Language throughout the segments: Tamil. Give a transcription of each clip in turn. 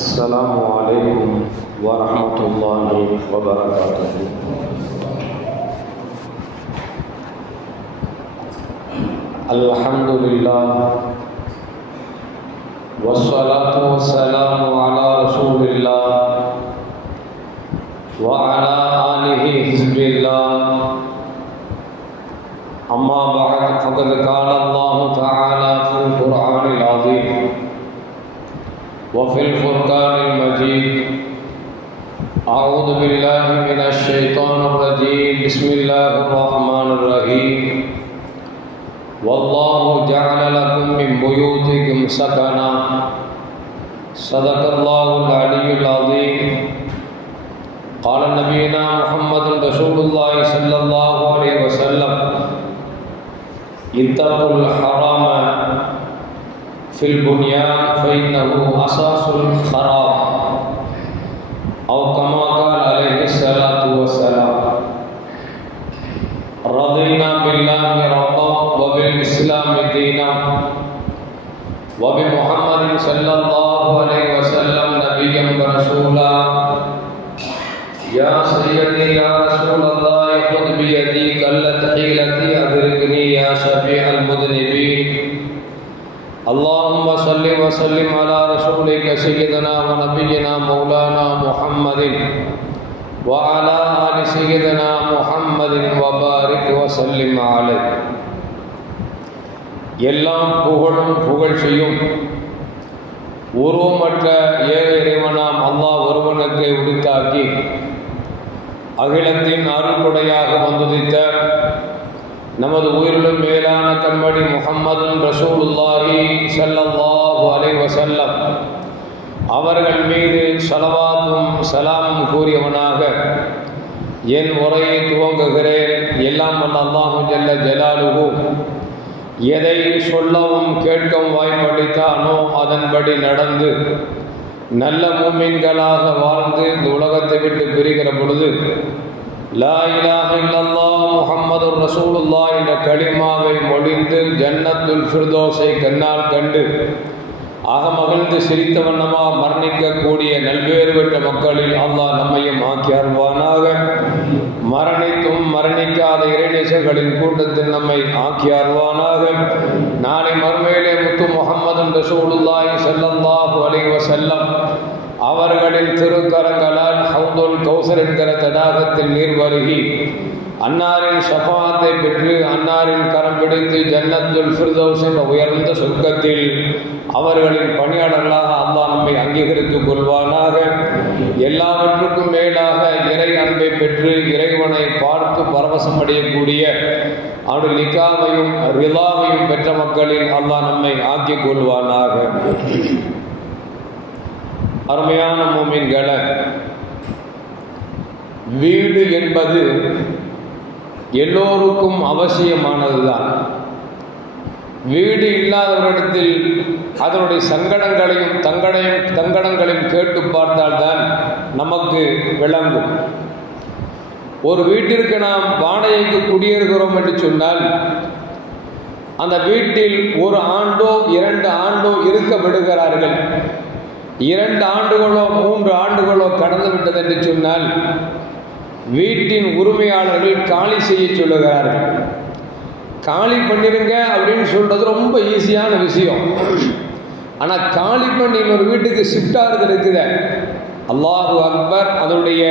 السلام عليكم ورحمة الله وبركاته. الحمد لله والصلاة والسلام على رسول الله وعلى آله حزب الله. أما بعد فقد قال الله تعالى في القرآن العظيم وفي الفرقان المجيد: أعوذ بالله من الشيطان الرجيم. بسم الله الرحمن الرحيم. والله جعل لكم من بيوتكم سكنا. صدق الله العلي العظيم. قال نبينا محمد رسول الله صلى الله عليه وسلم: اتقوا الحرام في البنيان فإنه أساس الخراب، أو كما قال عليه الصلاة والسلام. رضينا بالله ربا وبالإسلام دينا وبمحمد صلى الله عليه وسلم نبيا ورسولا. يا سيدي يا رسول الله خذ بيدي قلت حيلتي أدركني يا شفيع المذنبين. اللهم صل وسلم على رسولك سيدنا ونبينا مولانا محمد وعلى آل سيدنا محمد وبارك وسلم عليه. எல்லாம் புகழும் புகழ்ச்சியும் உருவமற்ற ஏக இறைவனாம் அல்லாஹ் ஒருவனுக்கு உரித்தாக்கி அகிலத்தின் அருள்கொடையாக வந்துதித்த நமது உயிரிலும் மேலான கண்மணி முஹம்மதுன் ரசூலுல்லாஹி ஸல்லல்லாஹு அலைஹி வஸல்லம் அவர்கள் மீது ஸலவாத்தும் சலாமும் கூறியவனாக என் உரையை துவங்குகிறேன். எல்லாம் வல்ல அல்லாஹு ஜல்ல ஜலாலுஹு எதை சொல்லவும் கேட்கவும் வாய்ப்பளித்தானோ அதன்படி நடந்து நல்ல மூமின்களாக வாழ்ந்து இந்த உலகத்தை விட்டு பிரிகிற பொழுது லா இலாஹ இல்லல்லாஹ் முஹம்மதுர் ரசூலுல்லாஹ் என்ற கலிமாவை மொழிந்து ஜன்னத்துல் ஃபிர்தௌஸை கண்ணால் கண்டு அகமகிழ்ந்து சிரித்த வண்ணமாக மரணிக்கக்கூடிய நல்வேறு பெற்ற மக்களில் அல்லாஹ் நம்மையும் ஆக்கி அருள்வானாக. மரணித்தும் மரணிக்காத இறைநேசர்களின் கூட்டத்தில் நம்மை ஆக்கி அருள்வானாக. நாளை மறுமையிலே முத்து முஹம்மதுன் ரசூலுல்லாஹி ஸல்லல்லாஹு அலைஹி வஸல்லம் அவர்களின் திருக்கரங்களால் ஹவுதுல் கௌசர் என்கிற தடாகத்தில் நீர் வருகி அன்னாரின் ஷஃபாத்தை பெற்று அன்னாரின் கரம் பிடித்து ஜன்னத்துல் ஃபிர்தௌஸ் என்ற உயர்ந்த சொர்க்கத்தில் அவர்களின் பணியாளர்களாக அல்லாஹ் நம்மை அங்கீகரித்துக் கொள்வானாக. எல்லாவற்றுக்கும் மேலாக இறை அன்பை பெற்று இறைவனை பார்த்து பரவசம் அடையக்கூடிய அவருடைய லிகாவையும் ரிலாவையும் பெற்ற மக்களில் அல்லாஹ் நம்மை ஆக்கிக் கொள்வானாக. அருமையான மூமின்களே, வீடு என்பது எல்லோருக்கும் அவசியமானதுதான். வீடு இல்லாதவரிடத்தில் அதனுடைய சங்கடங்களையும் தங்கடங்களையும் கேட்டு பார்த்தால்தான் நமக்கு விளங்கும். ஒரு வீட்டிற்கு நாம் வாடகைக்கு குடியேறுகிறோம் என்று சொன்னால் அந்த வீட்டில் ஒரு ஆண்டோ 2 ஆண்டோ இருக்க விடுகிறார்கள். 2 ஆண்டுகளோ 3 ஆண்டுகளோ கடந்து விட்டது என்று சொன்னால் வீட்டின் உரிமையாளர்கள் காலி செய்ய சொல்லுகிறார்கள். காலி பண்ணிருங்க அப்படின்னு சொல்றது ரொம்ப ஈஸியான விஷயம். ஆனால் காலி பண்ணி ஒரு வீட்டுக்கு ஷிஃப்ட் ஆகிறது இருக்குது, அல்லாஹு அக்பர், அதனுடைய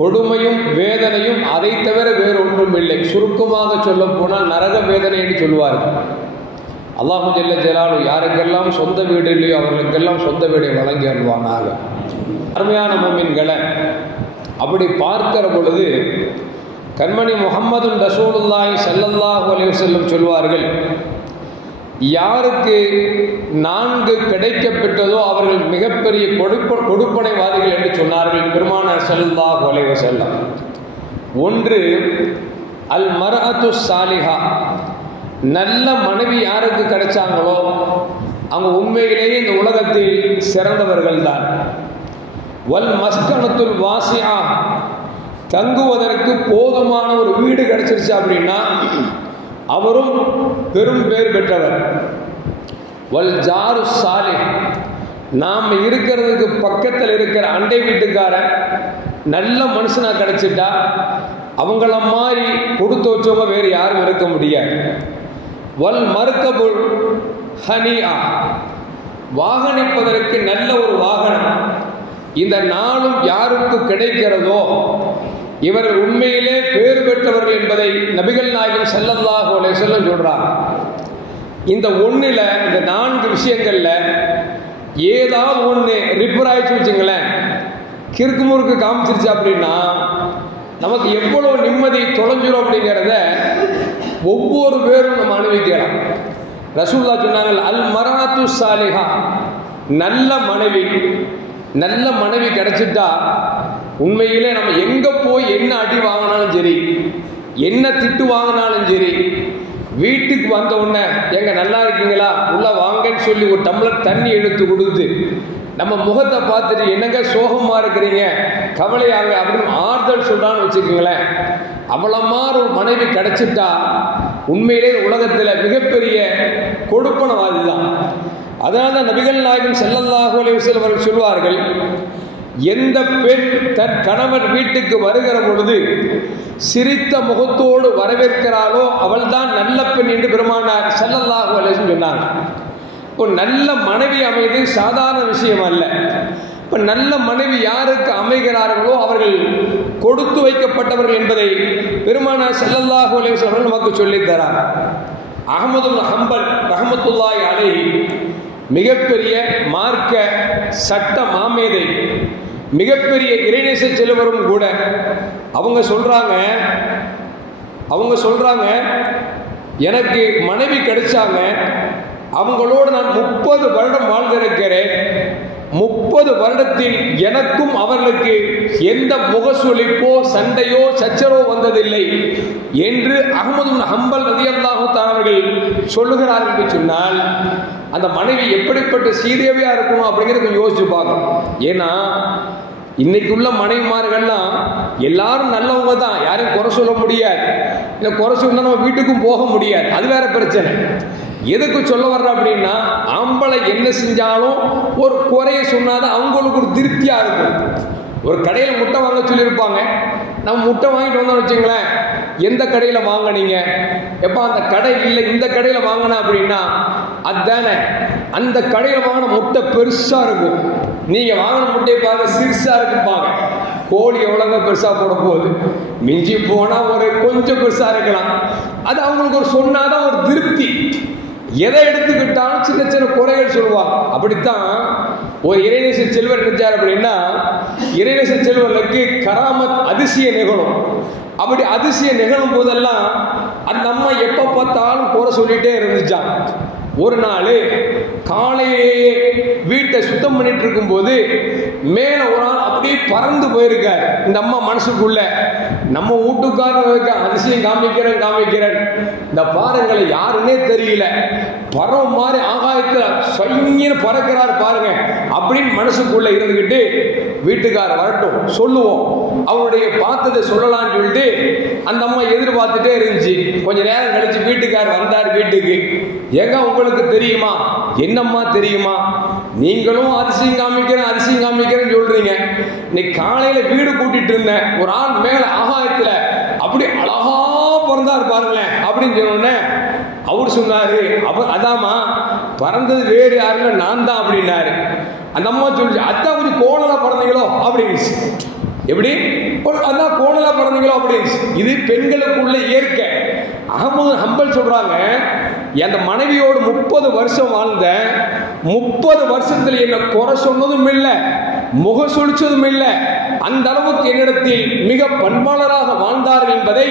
கொடுமையும் வேதனையும் அதை தவிர வேறு ஒன்றும் இல்லை. சுருக்கமாக சொல்ல போனால் நரக வேதனை என்று சொல்வார்கள். அல்லாஹு ஜல்ல ஜலாலு யாருக்கெல்லாம் சொந்த வீடு இல்லையோ அவர்களுக்கெல்லாம் சொந்த வீடை வழங்கி அருள்வானாக. அருமையான மூமின்களை, அப்படி பார்க்கிற பொழுது கண்மணி முஹம்மதுன் ரசூலுல்லாஹி ஸல்லல்லாஹு அலைஹி வஸல்லம் சொல்வார்கள், யாருக்கு 4 கிடைக்கப்பட்டதோ அவர்கள் மிகப்பெரிய கொடுப்பனைவாதிகள் என்று சொன்னார்கள் பெருமானார் ஸல்லல்லாஹு அலைஹி வஸல்லம். 1, அல் மர்அத்து சாலிஹா, நல்ல மனைவி யாருக்கு கிடைச்சாங்களோ அவங்க உண்மையிலேயே இந்த உலகத்தில் சிறந்தவர்கள் தான். வல் மஸ்கனத்துல் வாசிஆ, தங்குவதற்கு போதுமான ஒரு வீடு கிடைச்சிருச்சு அப்படின்னா அவரும் பெரும் பேர் பெற்றவர். வல் ஜாரு சாலிஹ், நாம் இருக்கிறதுக்கு பக்கத்தில் இருக்கிற அண்டை வீட்டுக்காரன் நல்ல மனுஷனாக கிடைச்சிட்டா அவங்கள மாதிரி கொடுத்து வச்சவங்க வேறு யாரும் இருக்க முடியாது. வல் மர்கபுல் ஹனியா, வாகனிப்பதற்கு நல்ல ஒரு வாகனம் இந்த நாளும் யாருக்கு கிடைக்கிறதோ இவர்கள் உண்மையிலே பேர் பெற்றவர்கள் என்பதை நபிகள் நாயகம் ஸல்லல்லாஹு அலைஹி வஸல்லம் சொல்றாங்க. இந்த ஒன்றில், இந்த 4 விஷயங்கள்ல ஏதாவது ஒன்று ரிப்பேர் ஆயிடுச்சு வச்சுங்களேன், கிறுக்கு முறுக்கு காமிச்சிருச்சு அப்படின்னா நமக்கு எவ்வளோ நிம்மதி தொலைஞ்சிரும் அப்படிங்கிறத ஒவ்வொரு பேரும் நம்ம அனுபவிக்கலாம். ரசூலுல்லாஹ் சொன்னாங்க, அல் மராத்து சாலிஹா, நல்ல மனைவி கிடைச்சிட்டா உண்மையிலே நம்ம எங்க போய் என்ன அடி வாங்கினாலும் சரி, என்ன திட்டு வாங்கினாலும் சரி, வீட்டுக்கு வந்த உடனே எங்க நல்லா இருக்கீங்களா, உள்ள வாங்கன்னு சொல்லி ஒரு டம்ளர் தண்ணி எடுத்து கொடுத்து நம்ம முகத்தை பார்த்துட்டு என்னங்க சோகமா இருக்கிறீங்க, கவலையாங்க அப்படின்னு ஆறுதல் சொல்றான்னு வச்சுக்கோங்களேன். அவ்வளமாறு ஒரு மனைவி கிடைச்சிட்டா உண்மையிலே உலகத்தில் மிகப்பெரிய கொடுப்பனவாதி தான். அதனால தான் நபிகள் நாயகம் ஸல்லல்லாஹு அலைஹி வஸல்லம் அவர்கள் சொல்வார்கள், எந்த பெண் தன் கணவன் வீட்டுக்கு வருகிற பொழுது சிரித்த முகத்தோடு வரவேற்கிறாளோ அவள் தான் நல்ல பெண் என்று பெருமானார் ஸல்லல்லாஹு அலைஹி வஸல்லம் சொன்னாங்க. இப்போ நல்ல மனைவி அமைவது சாதாரண விஷயம் அல்ல. இப்போ நல்ல மனைவி யாருக்கு அமைகிறார்களோ அவர்கள் கொடுத்து வைக்கப்பட்டவர்கள் என்பதை பெருமானார் ஸல்லல்லாஹு அலைஹி வஸல்லம் நமக்கு சொல்லித் தரார். அஹ்மது இப்னு ஹம்பல் ரஹ்மத்துல்லாஹி அலைஹி மிகப்பெரிய மார்க்க சட்ட மாமேதை, மிகப்பெரிய இறைநேச செல்வரும் கூட. அவங்க சொல்றாங்க எனக்கு மனைவி கிடைச்சாங்க, அவங்களோடு நான் 30 வருடம் வாழ்ந்திருக்கிறேன். 30 வருடத்தில் எனக்கும் அவர்களுக்கு எந்த முகசுளிப்போ சண்டையோ சச்சரவோ வந்ததில்லை என்று அஹ்மது இப்னு ஹம்பல் ரலியல்லாஹு தஆலா அவர்கள் சொல்லுகிறார்கள் என்று சொன்னால் அந்த மனைவி எப்படிப்பட்ட சீதேவியா இருக்கணும் அப்படிங்கிறத கொஞ்சம் யோசிச்சு பார்க்கணும். ஏன்னா இன்னைக்கு உள்ள மனைவிமார்கள்லாம் எல்லாரும் நல்லவங்க தான், யாரையும் குறை சொல்ல முடியாது. இல்லை குறை சொன்னா நம்ம வீட்டுக்கும் போக முடியாது, அது வேற பிரச்சனை. எதுக்கு சொல்ல வர்ற அப்படின்னா, ஆம்பளை என்ன செஞ்சாலும் ஒரு குறையை சொன்னாதான் அவங்களுக்கு ஒரு திருப்தியா இருக்கும். ஒரு கடையில் முட்டை வாங்க சொல்லியிருப்பாங்க, நம்ம முட்டை வாங்கிட்டு வந்தோம் வச்சுங்களேன், எந்த கடையில் வாங்கினீங்க, எப்போ அந்த கடை இல்லை இந்த கடையில் வாங்கினா அப்படின்னா அதுதானே, அந்த கடையில் வாங்கின முட்டை பெருசா இருக்கும், நீங்க வாங்கின முட்டையை பார்க்க சிறுசா இருக்குப்பாங்க. கோழி எவ்வளவு பெருசா போட போகுது, மிஞ்சி போனா ஒரு கொஞ்சம் பெருசா இருக்கலாம். அது அவங்களுக்கு ஒரு சொன்னாதான் ஒரு திருப்தி. எதை எடுத்துக்கிட்டாலும் சின்ன சின்ன குறைகள் சொல்லுவாங்க. அப்படித்தான் ஒரு இறைநேச செல்வர் நினைச்சார் அப்படின்னா, இறைநேச செல்வர்களுக்கு கராமத் அதிசயம் நிகழும். அப்படி அதிசயம் நிகழும் போதெல்லாம் அந்த அம்மா எப்ப பார்த்தாலும் குறை சொல்லிட்டே இருந்துச்சான். ஒரு நாள் காலையிலேயே வீட்டை சுத்தம் பண்ணிட்டு இருக்கும் போது மேல ஒரு ஆள் அப்படியே பறந்து போயிருக்காரு. இந்த அம்மா மனசுக்குள்ள, நம்ம வீட்டுக்காரங்க அதிசயம் காமிக்கிறேன், இந்த பாருங்களை யாருன்னே தெரியல, பறவை மாதிரி ஆகாயத்துல சொங்கின்னு பறக்கிறார் பாருங்க அப்படின்னு மனசுக்குள்ள இருந்துகிட்டு, வீட்டுக்காரர் வரட்டும் சொல்லுவோம், அவருடைய பார்த்ததை சொல்லலாம்னு சொல்லிட்டு அந்த அம்மா எதிர்பார்த்துட்டே இருந்துச்சு. கொஞ்ச நேரம் கழிச்சு வீட்டுக்காரர் வந்தார் வீட்டுக்கு. ஏங்க உங்களுக்கு தெரியுமா, என்னம்மா தெரியுமா, நீங்களும் அதிசயம் காமிக்கிறேன்னு சொல்றீங்க, இன்னைக்கு காலையில வீடு கூட்டிட்டு இருந்தேன், ஒரு ஆள் மேல ஆகாயத்துல அப்படி அழகா பிறந்தார் பாருங்களேன் அப்படின்னு சொன்னோன்னே அவர் சொன்னாரு, அதாமா பறந்தது வேறு யாருல நான் தான் அப்படின்னாரு. அந்த அம்மா சொல்லிச்சு, அதான் கொஞ்சம் கோணலா பிறந்தீங்களோ அப்படின்னு. எப்படி அதான் கோணலா பிறந்தீங்களோ அப்படின்னு. இது பெண்களுக்குள்ள இயற்கை. அஹ்மது ஹம்பல் சொல்றாங்க, அந்த மனைவியோடு 30 வருஷம் வாழ்ந்த, 30 வருஷத்துல என்ன குறை சொன்னதும் இல்லை, முக சுழிச்சதும் இல்லை, அந்த அளவுக்கு என்னிடத்தில் மிக பண்பாளராக வாழ்ந்தார்கள் என்பதை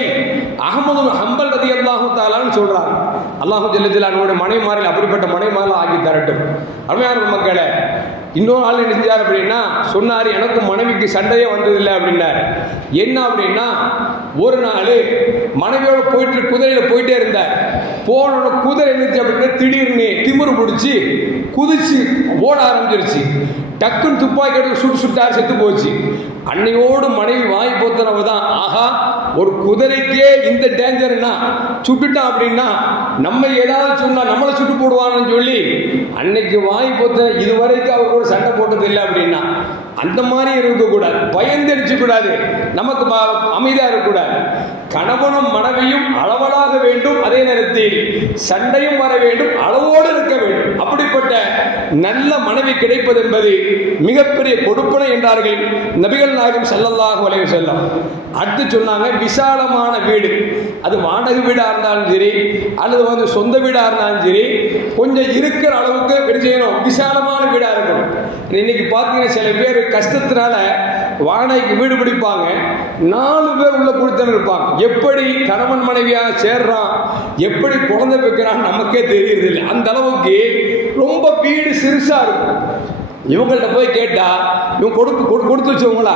அஹ்மது ஹம்பல் ரலியல்லாஹு தஆலான்னு சொல்றாங்க. அல்லாஹ் ஜல்ல ஜலாலுஹு மனைவிமார்கள் அப்படிப்பட்ட மனைவிமார்கள் ஆக்கி தரட்டும். அருமையான மக்களே, இன்னொரு ஆள் என்ன செஞ்சார் அப்படின்னா சொன்னாரு, எனக்கு மனைவிக்கு சண்டையே வந்ததில்லை அப்படின்னாரு. என்ன அப்படின்னா, ஒரு நாள் மனைவியோட போயிட்டு குதிரையில போயிட்டே இருந்தார். போன குதிரை இருந்துச்சு அப்படின்னா திடீர்னு திமிரு பிடிச்சி குதிச்சு ஓட ஆரம்பிச்சிருச்சு. டக்குன்னு துப்பாக்கி எடுத்து சுட்டார், செத்து போச்சு. அன்னையோடு மனைவி வாய் போத்தனவு தான், ஆஹா ஒரு குதிரைக்கே இந்த டேஞ்சர்னா சுட்டுட்டான் அப்படின்னா நம்ம ஏதாவது சொன்னா நம்மளை சுட்டு போடுவான்னு சொல்லி அன்னைக்கு வாய் பொத்த இதுவரைக்கும் அவர் கூட சண்டை போட்டது இல்லை அப்படின்னா அந்த மாதிரி இருக்கக்கூடாது, பயந்தடிச்சு கூடாது, நமக்கு அமைதியா இருக்கக்கூடாது. கணவனும் மனைவியும் அளவலாக வேண்டும், அதே நேரத்தில் சண்டையும் வர வேண்டும், அளவோடு இருக்க வேண்டும். அப்படிப்பட்ட நல்ல மனைவி கிடைப்பது என்பது மிகப்பெரிய கொடுப்பனை என்றார்கள் நபிகள் நாயகம் ஸல்லல்லாஹு அலைஹி வஸல்லம். அடுத்து சொன்னாங்க, விசாலமான வீடு, அது வாடகை வீடா இருந்தாலும் சரி அல்லது சொந்த வீடா இருந்தாலும் சரி, கொஞ்சம் இருக்கிற அளவுக்கு செய்யணும், விசாலமான வீடா இருக்கணும். இன்னைக்கு பார்த்தீங்கன்னா சில பேர் கஷ்டத்தினால வாடகைக்கு வீடு பிடிப்பாங்க, 4 பேர் உள்ள கொடுத்தன இருப்பாங்க. எப்படி கணவன் மனைவியாக சேர்றான், எப்படி குழந்தை வைக்கிறான் நமக்கே தெரியறது இல்லை. அந்த அளவுக்கு ரொம்ப வீடு சிறுசா இருக்கும். இவங்கள்ட்ட போய் கேட்டா இவங்க கொடுத்து வச்சவங்களா?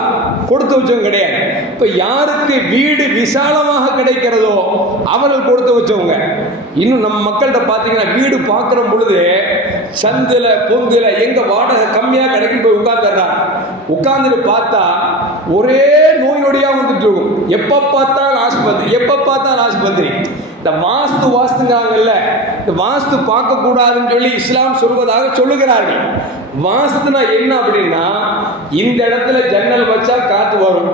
கொடுத்து வச்சவங்க கிடையாது. இப்ப யாருக்கு வீடு விசாலமாக கிடைக்கிறதோ அவர்கள் கொடுத்து வச்சவங்க. இன்னும் நம்ம மக்கள்கிட்ட பார்த்தீங்கன்னா வீடு பார்க்கிற பொழுது சந்தில பொந்தில எங்க வாடகை கம்மியா கிடைக்கும் போய் உட்கார்ந்துடுறாங்க. உட்கார்ந்துட்டு பார்த்தா ஒரே நோய் நொடியா வந்துட்டு இருக்கும். எப்ப பார்த்தாலும் ஆஸ்பத்திரி, எப்ப பார்த்தாலும் ஆஸ்பத்திரி. இந்த வாஸ்துங்காங்கல்ல, இந்த வாஸ்து பார்க்க கூடாதுன்னு சொல்லி இஸ்லாம் சொல்வதாக சொல்லுகிறார்கள். வாஸ்துனா என்ன அப்படின்னா, இந்த இடத்துல ஜன்னல் வச்சா காத்து வரும்,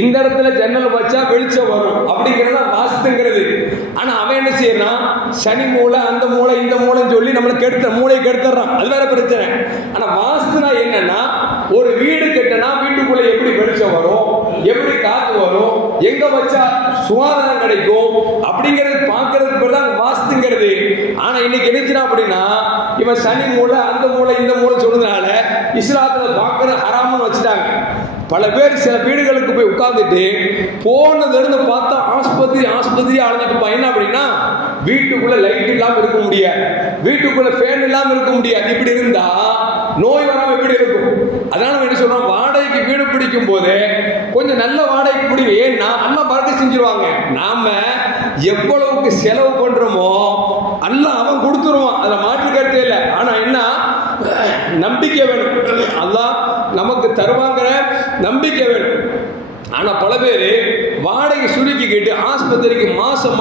இந்த இடத்துல ஜன்னல் வச்சா வெளிச்சம் வரும், அப்படிங்கிறத வாஸ்துங்கிறது. ஆனா அவன் என்ன செய்யறான், சனி மூளை அந்த மூளை இந்த மூளைன்னு சொல்லி நம்மளை மூளையை கெடுத்துறான். அது வேற பிரச்சனை. ஆனா வாஸ்துனா என்னன்னா, ஒரு வீடு கட்டினா வீட்டுக்குள்ள எப்படி வெளிச்சம் வரும், எப்படி காத்து வரும், எங்க வச்சா சுகாதாரம் கிடைக்கும் அப்படிங்கிறது பார்க்கறதுக்கு பேர் தான் வாஸ்துங்கிறது. ஆனா இன்னைக்கு நினைக்கிறான் அப்படின்னா, இவன் சனி மூளை அந்த மூளை இந்த மூளை சொல்றதுனால இஸ்லாத்துல பார்க்கறது ஹராம்னு வச்சுட்டாங்க. பல பேர் சில வீடுகளுக்கு போய் உட்கார்ந்துட்டு போனதுல இருந்து பார்த்தா ஆஸ்பத்திரி அழைஞ்சிட்டு என்ன அப்படின்னா, வீட்டுக்குள்ள லைட் இல்லாம இருக்க முடியாது, வீட்டுக்குள்ள ஃபேன் இல்லாம இருக்க முடியாது. இப்படி இருந்தா நோய் வராம எப்படி இருக்கும்? அதனால என்ன சொல்றோம், வாடகைக்கு வீடு பிடிக்கும் போது கொஞ்சம் நல்ல வாடகைக்கு பிடிக்கும். ஏன்னா அல்லாஹ் பரக்கத் செஞ்சிருவாங்க. நாம எவ்வளவுக்கு செலவு பண்றோமோ அல்லாஹ் அவன் கொடுத்துருவான், அதுல மாற்று கருத்தே இல்லை. ஆனா என்ன, நம்பிக்கை வேணும், அல்லாஹ் நமக்கு தருவாங்கிற நம்பிக்கை வேணும். ஆனா பல பேர் வாடகை சுருக்கிக்கிட்டு ஆஸ்பத்திரிக்கு மாசம்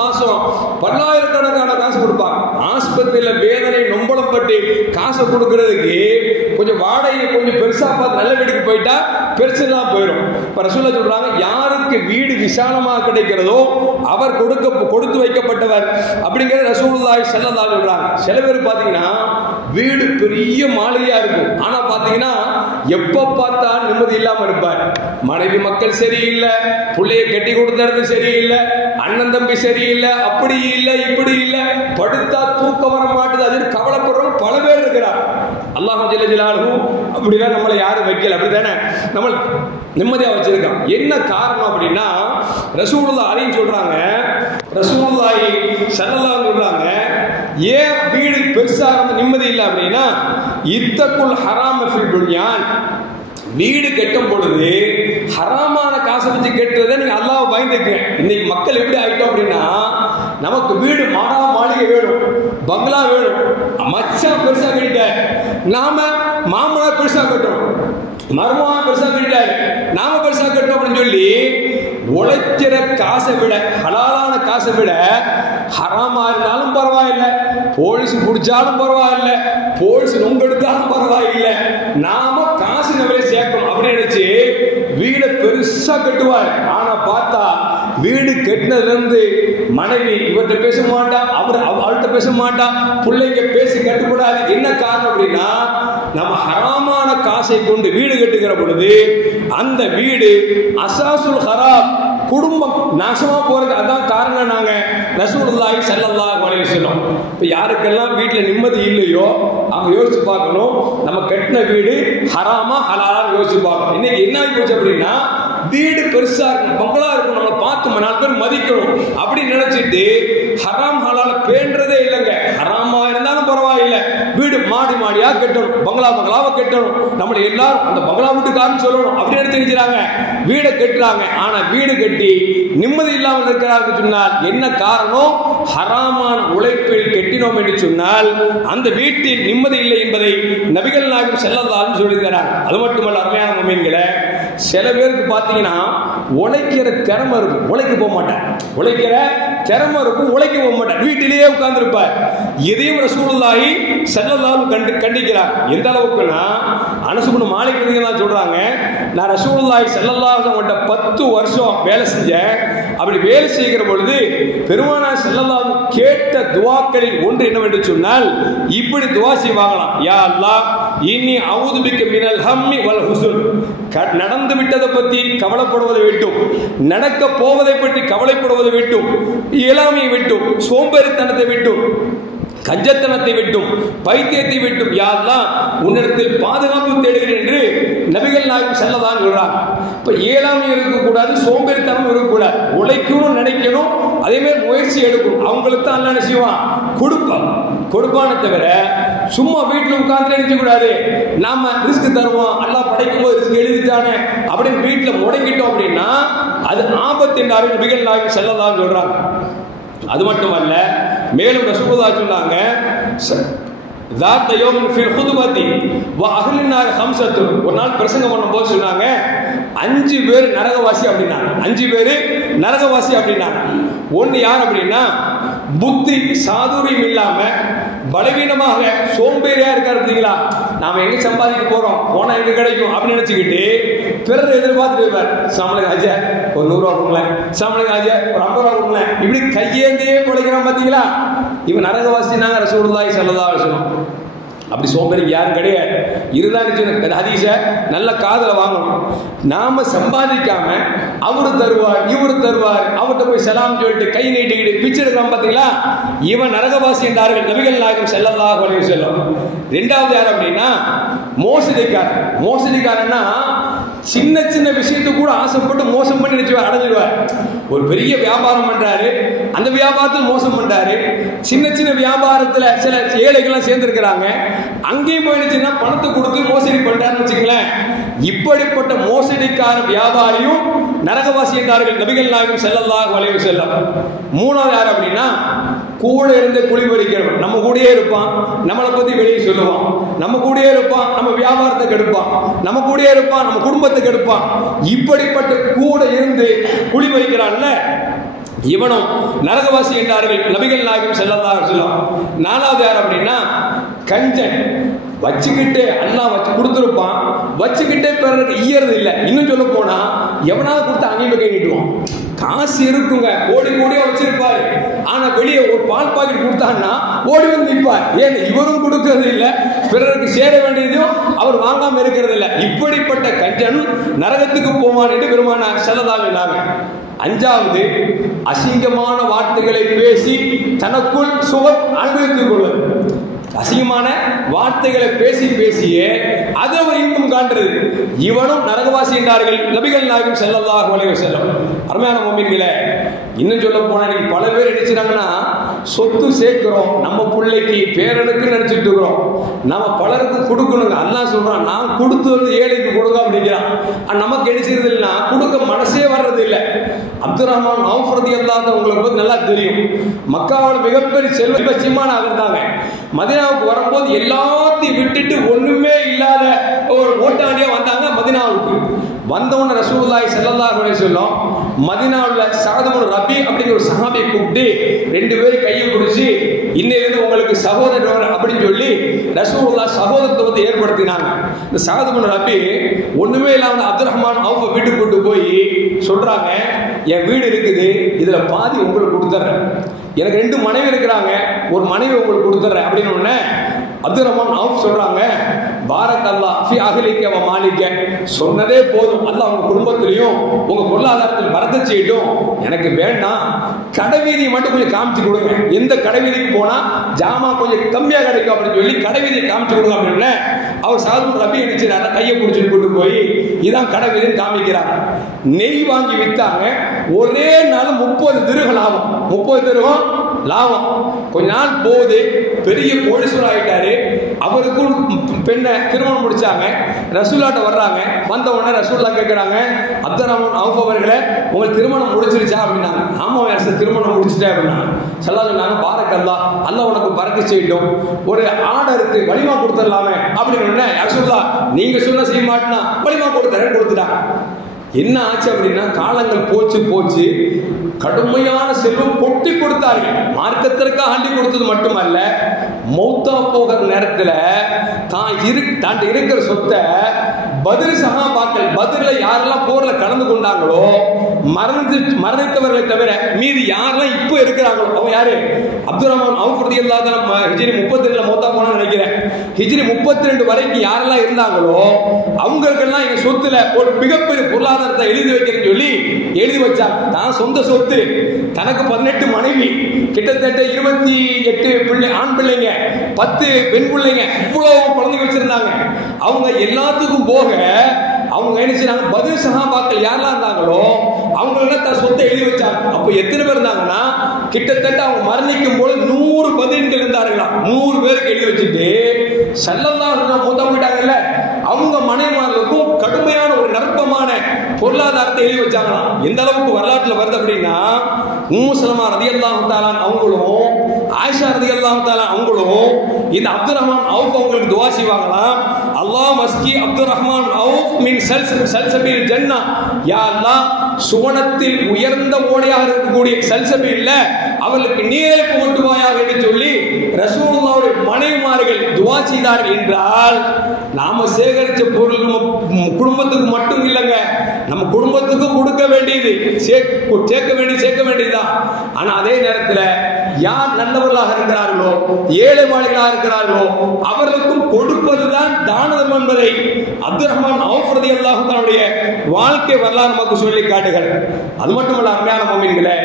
பல்லாயிரக்கணக்கான காசு கொடுப்பாங்க. ஆஸ்பத்திரியில வேதனை நொம்பலம் பட்டு காசை கொடுக்கறதுக்கு கொஞ்சம் வாடகை கொஞ்சம் பெருசா பார்த்து நல்ல வீட்டுக்கு போயிட்டா பெருசுலாம் போயிடும். இப்ப ரசூலுல்லாஹ் சொல்றாங்க, யாருக்கு வீடு விசாலமாக கிடைக்கிறதோ அவர் கொடுத்து வைக்கப்பட்டவர் அப்படிங்கிறது ரசூலுல்லாஹி ஸல்லல்லாஹு அலைஹி சொல்றாங்க. சில பேர் பாத்தீங்கன்னா வீடு பெரிய மாளிகையா இருக்கும், ஆனா பாத்தீங்கன்னா எப்ப பார்த்தா நிம்மதி இல்லாம இருப்பார். மனைவி மக்கள் சரியில்லை, பிள்ளைய கட்டி கொடுத்தது சரியில்லை, அண்ணன் தம்பி சரியில்லை, அப்படி இல்லை இப்படி இல்லை, படுத்தா தூக்கம் வர மாட்டுது, அது கவலைப்படுறோம் பல பேர் இருக்கிறார். அல்லாஹ் ஜல்ல ஜலாலுஹு அப்படிலாம் நம்மளை யாரும் வைக்கல, அப்படித்தானே நம்ம நிம்மதியா வச்சிருக்கான். என்ன காரணம் அப்படின்னா, ரசூலுல்லாஹ் அலைஹி சொல்றாங்க, ரசூலுல்லாஹி ஸல்லல்லாஹு சொல்றாங்க, ஏன் வீடு பெருசா நிம்மதி இல்லை அப்படின்னா, இத்தகுல் ஹராம ஃபில் புன்யான், வீடு கட்டும் பொழுது ஹராமான காசை வச்சு கட்டுறதை நீங்க அல்லாஹ்வை பயந்துக்குங்க. இன்னைக்கு மக்கள் எப்படி ஆயிட்டோம் அப்படின்னா, நமக்கு வீடு மாளிகை வேணும், பங்களா வேணும், மச்சான் பெருசா கட்டிட்டார், நாம மாமனார் பெருசா கட்டணும், மருமகா பெருசா கட்டிட்டாரு, நாம பெருசா கட்டணும் அப்படின்னு சொல்லி உழைக்கிற காசை விட, ஹலாலான காசை விட ஹராமா இருந்தாலும் பரவாயில்லை, போலீஸ் பிடிச்சாலும் பரவாயில்லை, போலீஸ் நொங்கெடுத்தாலும் பரவாயில்லை, நாம காசு நிறைய சேர்க்கணும் அப்படின்னு நினைச்சு வீடை பெருசா கட்டுவார். ஆனா பார்த்தா வீடு கட்டினதுல இருந்து மனைவி இவர்கிட்ட பேச மாட்டா, அவர்கிட்ட பேச மாட்டா, பிள்ளைங்க பேசி கட்டுக்கூடாது. என்ன காரணம் அப்படின்னா, நம்ம ஹராமான காசை கொண்டு வீடு கட்டுகிற பொழுது அந்த வீடு அசாசுல் ஹராப், குடும்பம் நாசமா போறது. அதான் காரணம். நாங்க ரசூலுல்லாஹி ஸல்லல்லாஹு அலைஹி வஸல்லம் இப்ப யாருக்கெல்லாம் வீட்டுல நிம்மதி இல்லையோ அவங்க யோசிச்சு பார்க்கணும், நம்ம கட்டின வீடு ஹராமா ஹலாலான்னு யோசிச்சு பார்க்கணும். இன்னைக்கு என்ன ஆகி போச்சு அப்படின்னா, வீடு பெருசா இருக்கும், பங்களா இருக்கும், நம்ம பார்த்து 4 பேர் மதிக்கணும் அப்படின்னு நினைச்சிட்டு ஹராம் ஹலால பேன்றதே இல்லைங்க. ஹராமா இருந்தாலும் பரவாயில்லை, வீடு மாடி மாடியா கட்டணும், பங்களா பங்களாவை கட்டணும், நம்மளை எல்லாரும் அந்த பங்களா வீட்டுக்காரன்னு சொல்லணும் அப்படின்னு எடுத்து நினைக்கிறாங்க. வீடை கட்டுறாங்க. ஆனா வீடு கட்டி நிம்மதி இல்லாமல் இருக்கிறார்கள் சொன்னால் என்ன காரணம்? ஹராமான உழைப்பில் கட்டினோம் என்று சொன்னால் அந்த வீட்டில் நிம்மதி இல்லை என்பதை நபிகள் நாயகம் ஸல்லல்லாஹு அலைஹி வஸல்லம் சொல்லியிருக்கிறார். அது மட்டுமல்ல அருமையான முஃமின்களே, சில பேருக்கு பார்த்தீங்கன்னா உழைக்கிற திறமை இருக்கும், உழைக்க போக மாட்டார். உழைக்கிற திறமை இருக்கும், உழைக்க போக மாட்டார், வீட்டிலேயே உட்கார்ந்து இருப்பார். இதையும் ரசூலுல்லாஹி ஸல்லல்லாஹு கண்டிக்கிறார். எந்த அளவுக்குன்னா அனஸ் இப்னு மாலிக் ரலியல்லாஹு சொல்றாங்க, நான் ரசூலுல்லாஹி ஸல்லல்லாஹு அலைஹி வஸல்லம் 10 வருஷம் வேலை செஞ்சேன். அப்படி வேலை செய்கிற பொழுது பெருமானார் ஸல்லல்லாஹு கேட்ட துஆக்களில் ஒன்று என்னவென்று சொன்னால் இப்படி துஆ செய்வாங்களாம், யா அல்லாஹ் இன்னி அஊது பிக்க மினல் ஹம்மி வல் ஹுஸ்ன். நடந்து விட்டதை பற்றி கவலைப்படுவதை விட்டும், நடக்க போவதை பற்றி கவலைப்படுவதை விட்டும், இயலாமையை விட்டும், சோம்பேறித்தனத்தை விட்டும், கஞ்சத்தனத்தை விட்டும், பைத்தியத்தை விட்டும் யா அல்லாஹ் உன்னிடத்தில் பாதுகாப்பு தேடுகிறேன் என்று நபிகள் நாயகம் ஸல்லல்லாஹு அலைஹி வஸல்லம். இப்ப இயலாமை இருக்கக்கூடாது, சோம்பேறித்தனம் இருக்கக்கூடாது, உழைக்கணும் நினைக்கணும், அதே மாதிரி முயற்சி எடுக்கணும். அவங்களுக்கு தான் அல்லாஹ் செய்வான், கொடுப்பானே தவிர சும்மா வீட்டில் உட்கார்ந்து நினைக்க கூடாது. நாம ரிஸ்க் தருவோம், அல்லாஹ் படைக்கும் போது ரிஸ்க் எழுதிட்டானே அப்படின்னு வீட்டில் முடங்கிட்டோம் அப்படின்னா அது ஆபத்து என்று நபிகள் நாயகம் ஸல்லல்லாஹு அலைஹி வஸல்லம் சொல்றாங்க. அது மட்டுமல்ல, மேலும் ரசூலுல்லாஹி சொன்னாங்க, ذات يوم في الخطبة واهل النار خمسة. ஒரு நாள் பிரசங்கம் பண்ணும்போது சொன்னாங்க 5 பேர் நரகவாசி அப்படின்னாங்க. 5 பேர் நரகவாசி அப்படின்னாங்க. ஒன்னு யார் அப்படின்னா புத்தி சாதுரியம் இல்லாம பலவீனமாக சோம்பேறியா இருக்காரு. பார்த்தீங்களா, நாம எங்க சம்பாதிக்க போறோம், போனா எங்க கிடைக்கும் அப்படின்னு நினைச்சுக்கிட்டு பிறர் எதிர்பார்த்துட்டு இருப்பார். சம்பளம் ஆஜ ஒரு 100 ரூபா கொடுங்களேன், சம்பளம் ஆஜ ஒரு 50 ரூபா கொடுங்களேன், இப்படி கையேந்தியே பிழைக்கிறான். பார்த்தீங்களா, இவன் நரகவாசினாங்க ரசூலுல்லாஹி ஸல்லல்லாஹு அலைஹி வஸல்லம். அப்படி சோம்பேறி யாரும் கிடையாது. இதுதான் ஹதீஸ நல்ல காதுல வாங்கணும். நாம சம்பாதிக்காம அவரு தருவார், இவரு தருவார், அவர்கிட்ட போய் சலாம் சொல்லிட்டு கை நீட்டிக்கிட்டு பிச்சை எடுக்கிறான். பார்த்தீங்களா, இவன் நரகவாசி என்றார்கள் நபிகள் நாயகம் ஸல்லல்லாஹு அலைஹி வஸல்லம். ரெண்டாவது யார் அப்படின்னா மோசடிக்காரன். மோசடிக்காரன்னா சின்ன சின்ன விஷயத்துக்கு கூட ஆசைப்பட்டு மோசம் பண்ணி நினைச்சுவார், அடைஞ்சிடுவார். ஒரு பெரிய வியாபாரம் பண்றாரு, அந்த வியாபாரத்தில் மோசம் பண்றாரு. சின்ன சின்ன வியாபாரத்தில் சில ஏழைகள்லாம் சேர்ந்துருக்கிறாங்க, அங்கேயும் போயிடுச்சுன்னா பணத்தை கொடுத்து மோசடி பண்றாருன்னு வச்சுங்களேன். இப்படிப்பட்ட மோசடிக்கார வியாபாரியும் நரகவாசி என்றார்கள் நபிகள் நாயகம் ஸல்லல்லாஹு அலைஹி வஸல்லம். மூணாவது யார் அப்படின்னா கூட இருந்து குழி பறிக்கிறவன். நம்ம கூடயே இருப்பான், நம்மளை பத்தி வெளியே சொல்லுவான், நம்ம கூடயே இருப்பான், நம்ம வியாபாரத்தை கெடுப்பான், நம்ம கூடயே இருப்பான், நம்ம குடும்பத்தை கெடுப்பான். இப்படிப்பட்ட கூட இருந்து குழி பறிக்கிறான்ல, இவனும் நரகவாசி என்றார்கள் நபிகள் நாயகம் ஸல்லல்லாஹு அலைஹி வஸல்லம். நாலாவது யார் அப்படின்னா கஞ்சன். வச்சுக்கிட்டு அல்லாஹ் வச்சு கொடுத்துருப்பான், வச்சுக்கிட்டே பிறருக்கு ஈயறது இல்லை. இன்னும் சொல்ல போனா எவனாவது கொடுத்து அங்கேயும் கை நீட்டுவான். காசு இருக்குங்க, கோடி கோடியா வச்சிருப்பாரு, ஆனா வெளியே ஒரு பால் பாக்கெட் கொடுத்தான்னா ஓடி வந்து நிற்பார். ஏன் இவரும் கொடுக்கறது இல்லை, பிறருக்கு சேர வேண்டியதையும் அவர் வாங்காம இருக்கிறது இல்லை. இப்படிப்பட்ட கஞ்சன் நரகத்துக்கு போவான் என்று பெருமானார் ஸல்லல்லாஹு அலைஹி வஸல்லம். அஞ்சாவது அசிங்கமான வார்த்தைகளை பேசி தனக்குள் சுகம் அனுபவித்துக் கொள்வது. அசிங்கமான வார்த்தைகளை பேசி பேசியே அதை ஒரு இன்பம் காண்றது. இவனும் நரகவாசி என்றார்கள் நபிகள் நாயகம் ஸல்லல்லாஹு அலைஹி வஸல்லம். அருமையான முஃமின்களே, இன்னும் சொல்ல போனா நீங்க பல பேர் நினைச்சாங்கன்னா சொத்து சேர்க்கிறோம், நம்ம பிள்ளைக்கு பேரனுக்கு நினைச்சிட்டு இருக்கிறோம், நம்ம பலருக்கு கொடுக்கணுங்க. அல்லாஹ் சொல்றான், நான் கொடுத்து ஏழைக்கு கொடுங்க அப்படிங்கிறான். நமக்கு எடுக்கிறது இல்லைன்னா கொடுக்க மனசே வர்றது இல்லை. அப்துல் ரஹ்மான் அவுஃப் ரலியல்லாஹு அன்ஹு உங்களுக்கு பத்தி நல்லா தெரியும். மக்காவில் மிகப்பெரிய செல்வ சீமானாக இருந்தாங்க. மதீனாவுக்கு வரும்போது எல்லாத்தையும் விட்டுட்டு ஒண்ணுமே இல்லாத ஒரு ஓட்டாண்டியா வந்தாங்க மதீனாவுக்கு. வந்தவன ரசூலுல்லாஹி ஸல்லல்லாஹு அலைஹி வஸல்லம் மதீனாவுல சஅத் இப்னு ரபீ அப்படிங்கிற ஒரு சஹாபியை கூப்பிட்டு 2 பேரும் கையை பிடிச்சி இன்னையிலிருந்து உங்களுக்கு சகோதரர் அப்படின்னு சொல்லி ரசூலுல்லாஹ் சகோதரத்துவத்தை ஏற்படுத்தினாங்க. இந்த சஅத் இப்னு ரபீ ஒண்ணுமே இல்லாம அப்துல் ரஹ்மான் அவுஃபை வீட்டுக்கு கூட்டு போய் சொல்றாங்க, என் வீடு இருக்குது, இதுல பாதி உங்களுக்கு கொடுத்துட்றேன், எனக்கு 2 மனைவி இருக்கிறாங்க, ஒரு மனைவி உங்களுக்கு கொடுத்துட்றேன் அப்படின்னு உடனே அப்துல் ரஹ்மான் அவுஃப் சொல்றாங்க, பாரக்கல்லாஹ் ஃபி அஹ்லிக வ மாலிக, சொன்னதே போதும், அல்லாஹ் உங்க குடும்பத்திலையும் உங்க பொருளாதாரத்தில் வரத செய்யட்டும், எனக்கு வேண்டாம், கடைவீதியை மட்டும் கொஞ்சம் காமிச்சு கொடுங்க, எந்த கடைவீதிக்கு போனா ஜாமா கொஞ்சம் கம்மியா கிடைக்கும் அப்படின்னு சொல்லி கடைவீதியை காமிச்சு கொடுங்க அப்படின்னு அவர் சாது ரபி நினைச்சார கையை பிடிச்சிட்டு கூட்டு போய் இதான் கடைவீதின்னு காமிக்கிறாங்க. நெய் வாங்கி வித்தாங்க, ஒரே நாள் 30 திரகம் லாபம், 30 திரகம் லாபம். கொஞ்ச நாள் போகுது, பெரிய கோடீஸ்வரர் ஆயிட்டாரு. அவருக்கும் பெண்ணை திருமணம் முடிச்சாங்க. ரசூல்லாட்ட வர்றாங்க. வந்த உடனே ரசூல்லா கேட்குறாங்க, அப்துர் ரஹ்மான் அவுஃப் அவர்களே, உங்களுக்கு திருமணம் முடிச்சிருச்சா அப்படின்னாங்க. ஆமாம் அரசு, திருமணம் முடிச்சுட்டேன் அப்படின்னாங்க. ஸல்லல்லாஹு அலைஹி வஸல்லம் பாரக்கல்லாஹ், அல்லாஹ் உனக்கு பரக்கத் செய்யட்டும், ஒரு ஆடருக்கு வலிமா கொடுத்துடலாமே அப்படின்னு உடனே ரசூல்லா நீங்க சொன்ன செய்ய மாட்டேன்னா வலிமா கொடுத்துட்டாங்க. என்ன ஆச்சு அப்படின்னா, காலங்கள் போச்சு, கடுமையான செல்வம் கொட்டி கொடுத்தார்கள். மார்க்கத்திற்காக அள்ளி கொடுத்தது மட்டுமல்ல, மௌத்தா போகிற நேரத்தில் தான் இருக்கிற சொத்தை பதில் சஹாபாக்கள், பதிலில் யாரெல்லாம் போரில் கலந்து கொண்டாங்களோ மரணித்தவர்களை தவிர மீது யாரெல்லாம் இப்போ இருக்கிறாங்களோ அவங்க யாரு? அப்துர் ரஹ்மான் அவுஃப் ரலியல்லாஹு அன்ஹு ஹிஜ்ரி 32 மௌத்தா போனான்னு நினைக்கிறேன். ஹிஜ்ரி 32 வரைக்கும் யாரெல்லாம் இருந்தாங்களோ அவங்களுக்கெல்லாம் எங்க சொத்துல ஒரு மிகப்பெரிய பொருளாதாரத்தை எழுதி வைக்கிறேன்னு சொல்லி எழுதி வச்சாங்க. தான் சொந்த சொத்து, தனக்கு 18 மனைவி, கிட்டத்தட்ட 28 ஆண் பிள்ளைங்க, 10 பெண் பிள்ளைங்க, இவ்வளவு குழந்தைங்க வச்சிருந்தாங்க. அவங்க எல்லாத்துக்கும் போக அவங்க என்ன செய்றாங்க, பதில் சஹாபாக்கள் யாரெல்லாம் இருந்தாங்களோ அவங்கள தான் சொத்தை எழுதி வச்சாங்க. அப்போ எத்தனை பேர் இருந்தாங்கன்னா, கிட்டத்தட்ட அவங்க மரணிக்கும் போது 100 பதின்கள் இருந்தார்களா. 100 பேருக்கு எழுதி வச்சுட்டு ஸல்லல்லாஹு அலைஹி வஸல்லம் மூத்தா போயிட்டாங்கல்ல, அவங்க மனைவிமார்களுக்கும் கடுமையான ஒரு நற்பமான பொருளாதாரத்தை எழுதி வச்சாங்களாம். எந்த அளவுக்கு வரலாற்றில் வருது அப்படின்னா, உம்மு சலமா ரலியல்லாஹு தஆலா அவங்களும், ஆயிஷா ரலியல்லாஹு தஆலா அவங்களும் இந்த அப்துர் ரஹ்மான் அவுஃப் அவங்களுக்கு துஆ செய்வாங்களாம். அல்லாஹ் மஸ்கி அப்துர் ரஹ்மான் அவுஃப் மின் சல்சபில் ஜன்னா, யா அல்லாஹ் சுவனத்தில் உயர்ந்த ஓடையாக இருக்கக்கூடிய சல்சபில்ல அவர்களுக்கு நீரை புகட்டுவாயாக என்று சொல்லி ரசூலுல்லாஹ்வுடைய மனைவிமார்கள் துஆ செய்தார்கள். என்றால் நாம சேகரிச்ச பொருள் நம்ம குடும்பத்துக்கு மட்டும் இல்லைங்க, நம்ம குடும்பத்துக்கு கொடுக்க வேண்டியது, சேர்க்க வேண்டியதுதான். ஆனா அதே நேரத்தில் யார் நல்லவர்களாக இருக்கிறார்களோ, ஏழை மாளிகளாக இருக்கிறார்களோ அவர்களுக்கும் கொடுப்பதுதான் தான தர்மம் என்பதை அப்துர் ரஹ்மான் அவுஃப் ரலியல்லாஹு தஆலாவுடைய வாழ்க்கை வரலாறு நமக்கு சொல்லி காட்டுகிறது. அது மட்டுமல்ல, அருமையான முஃமின்களே,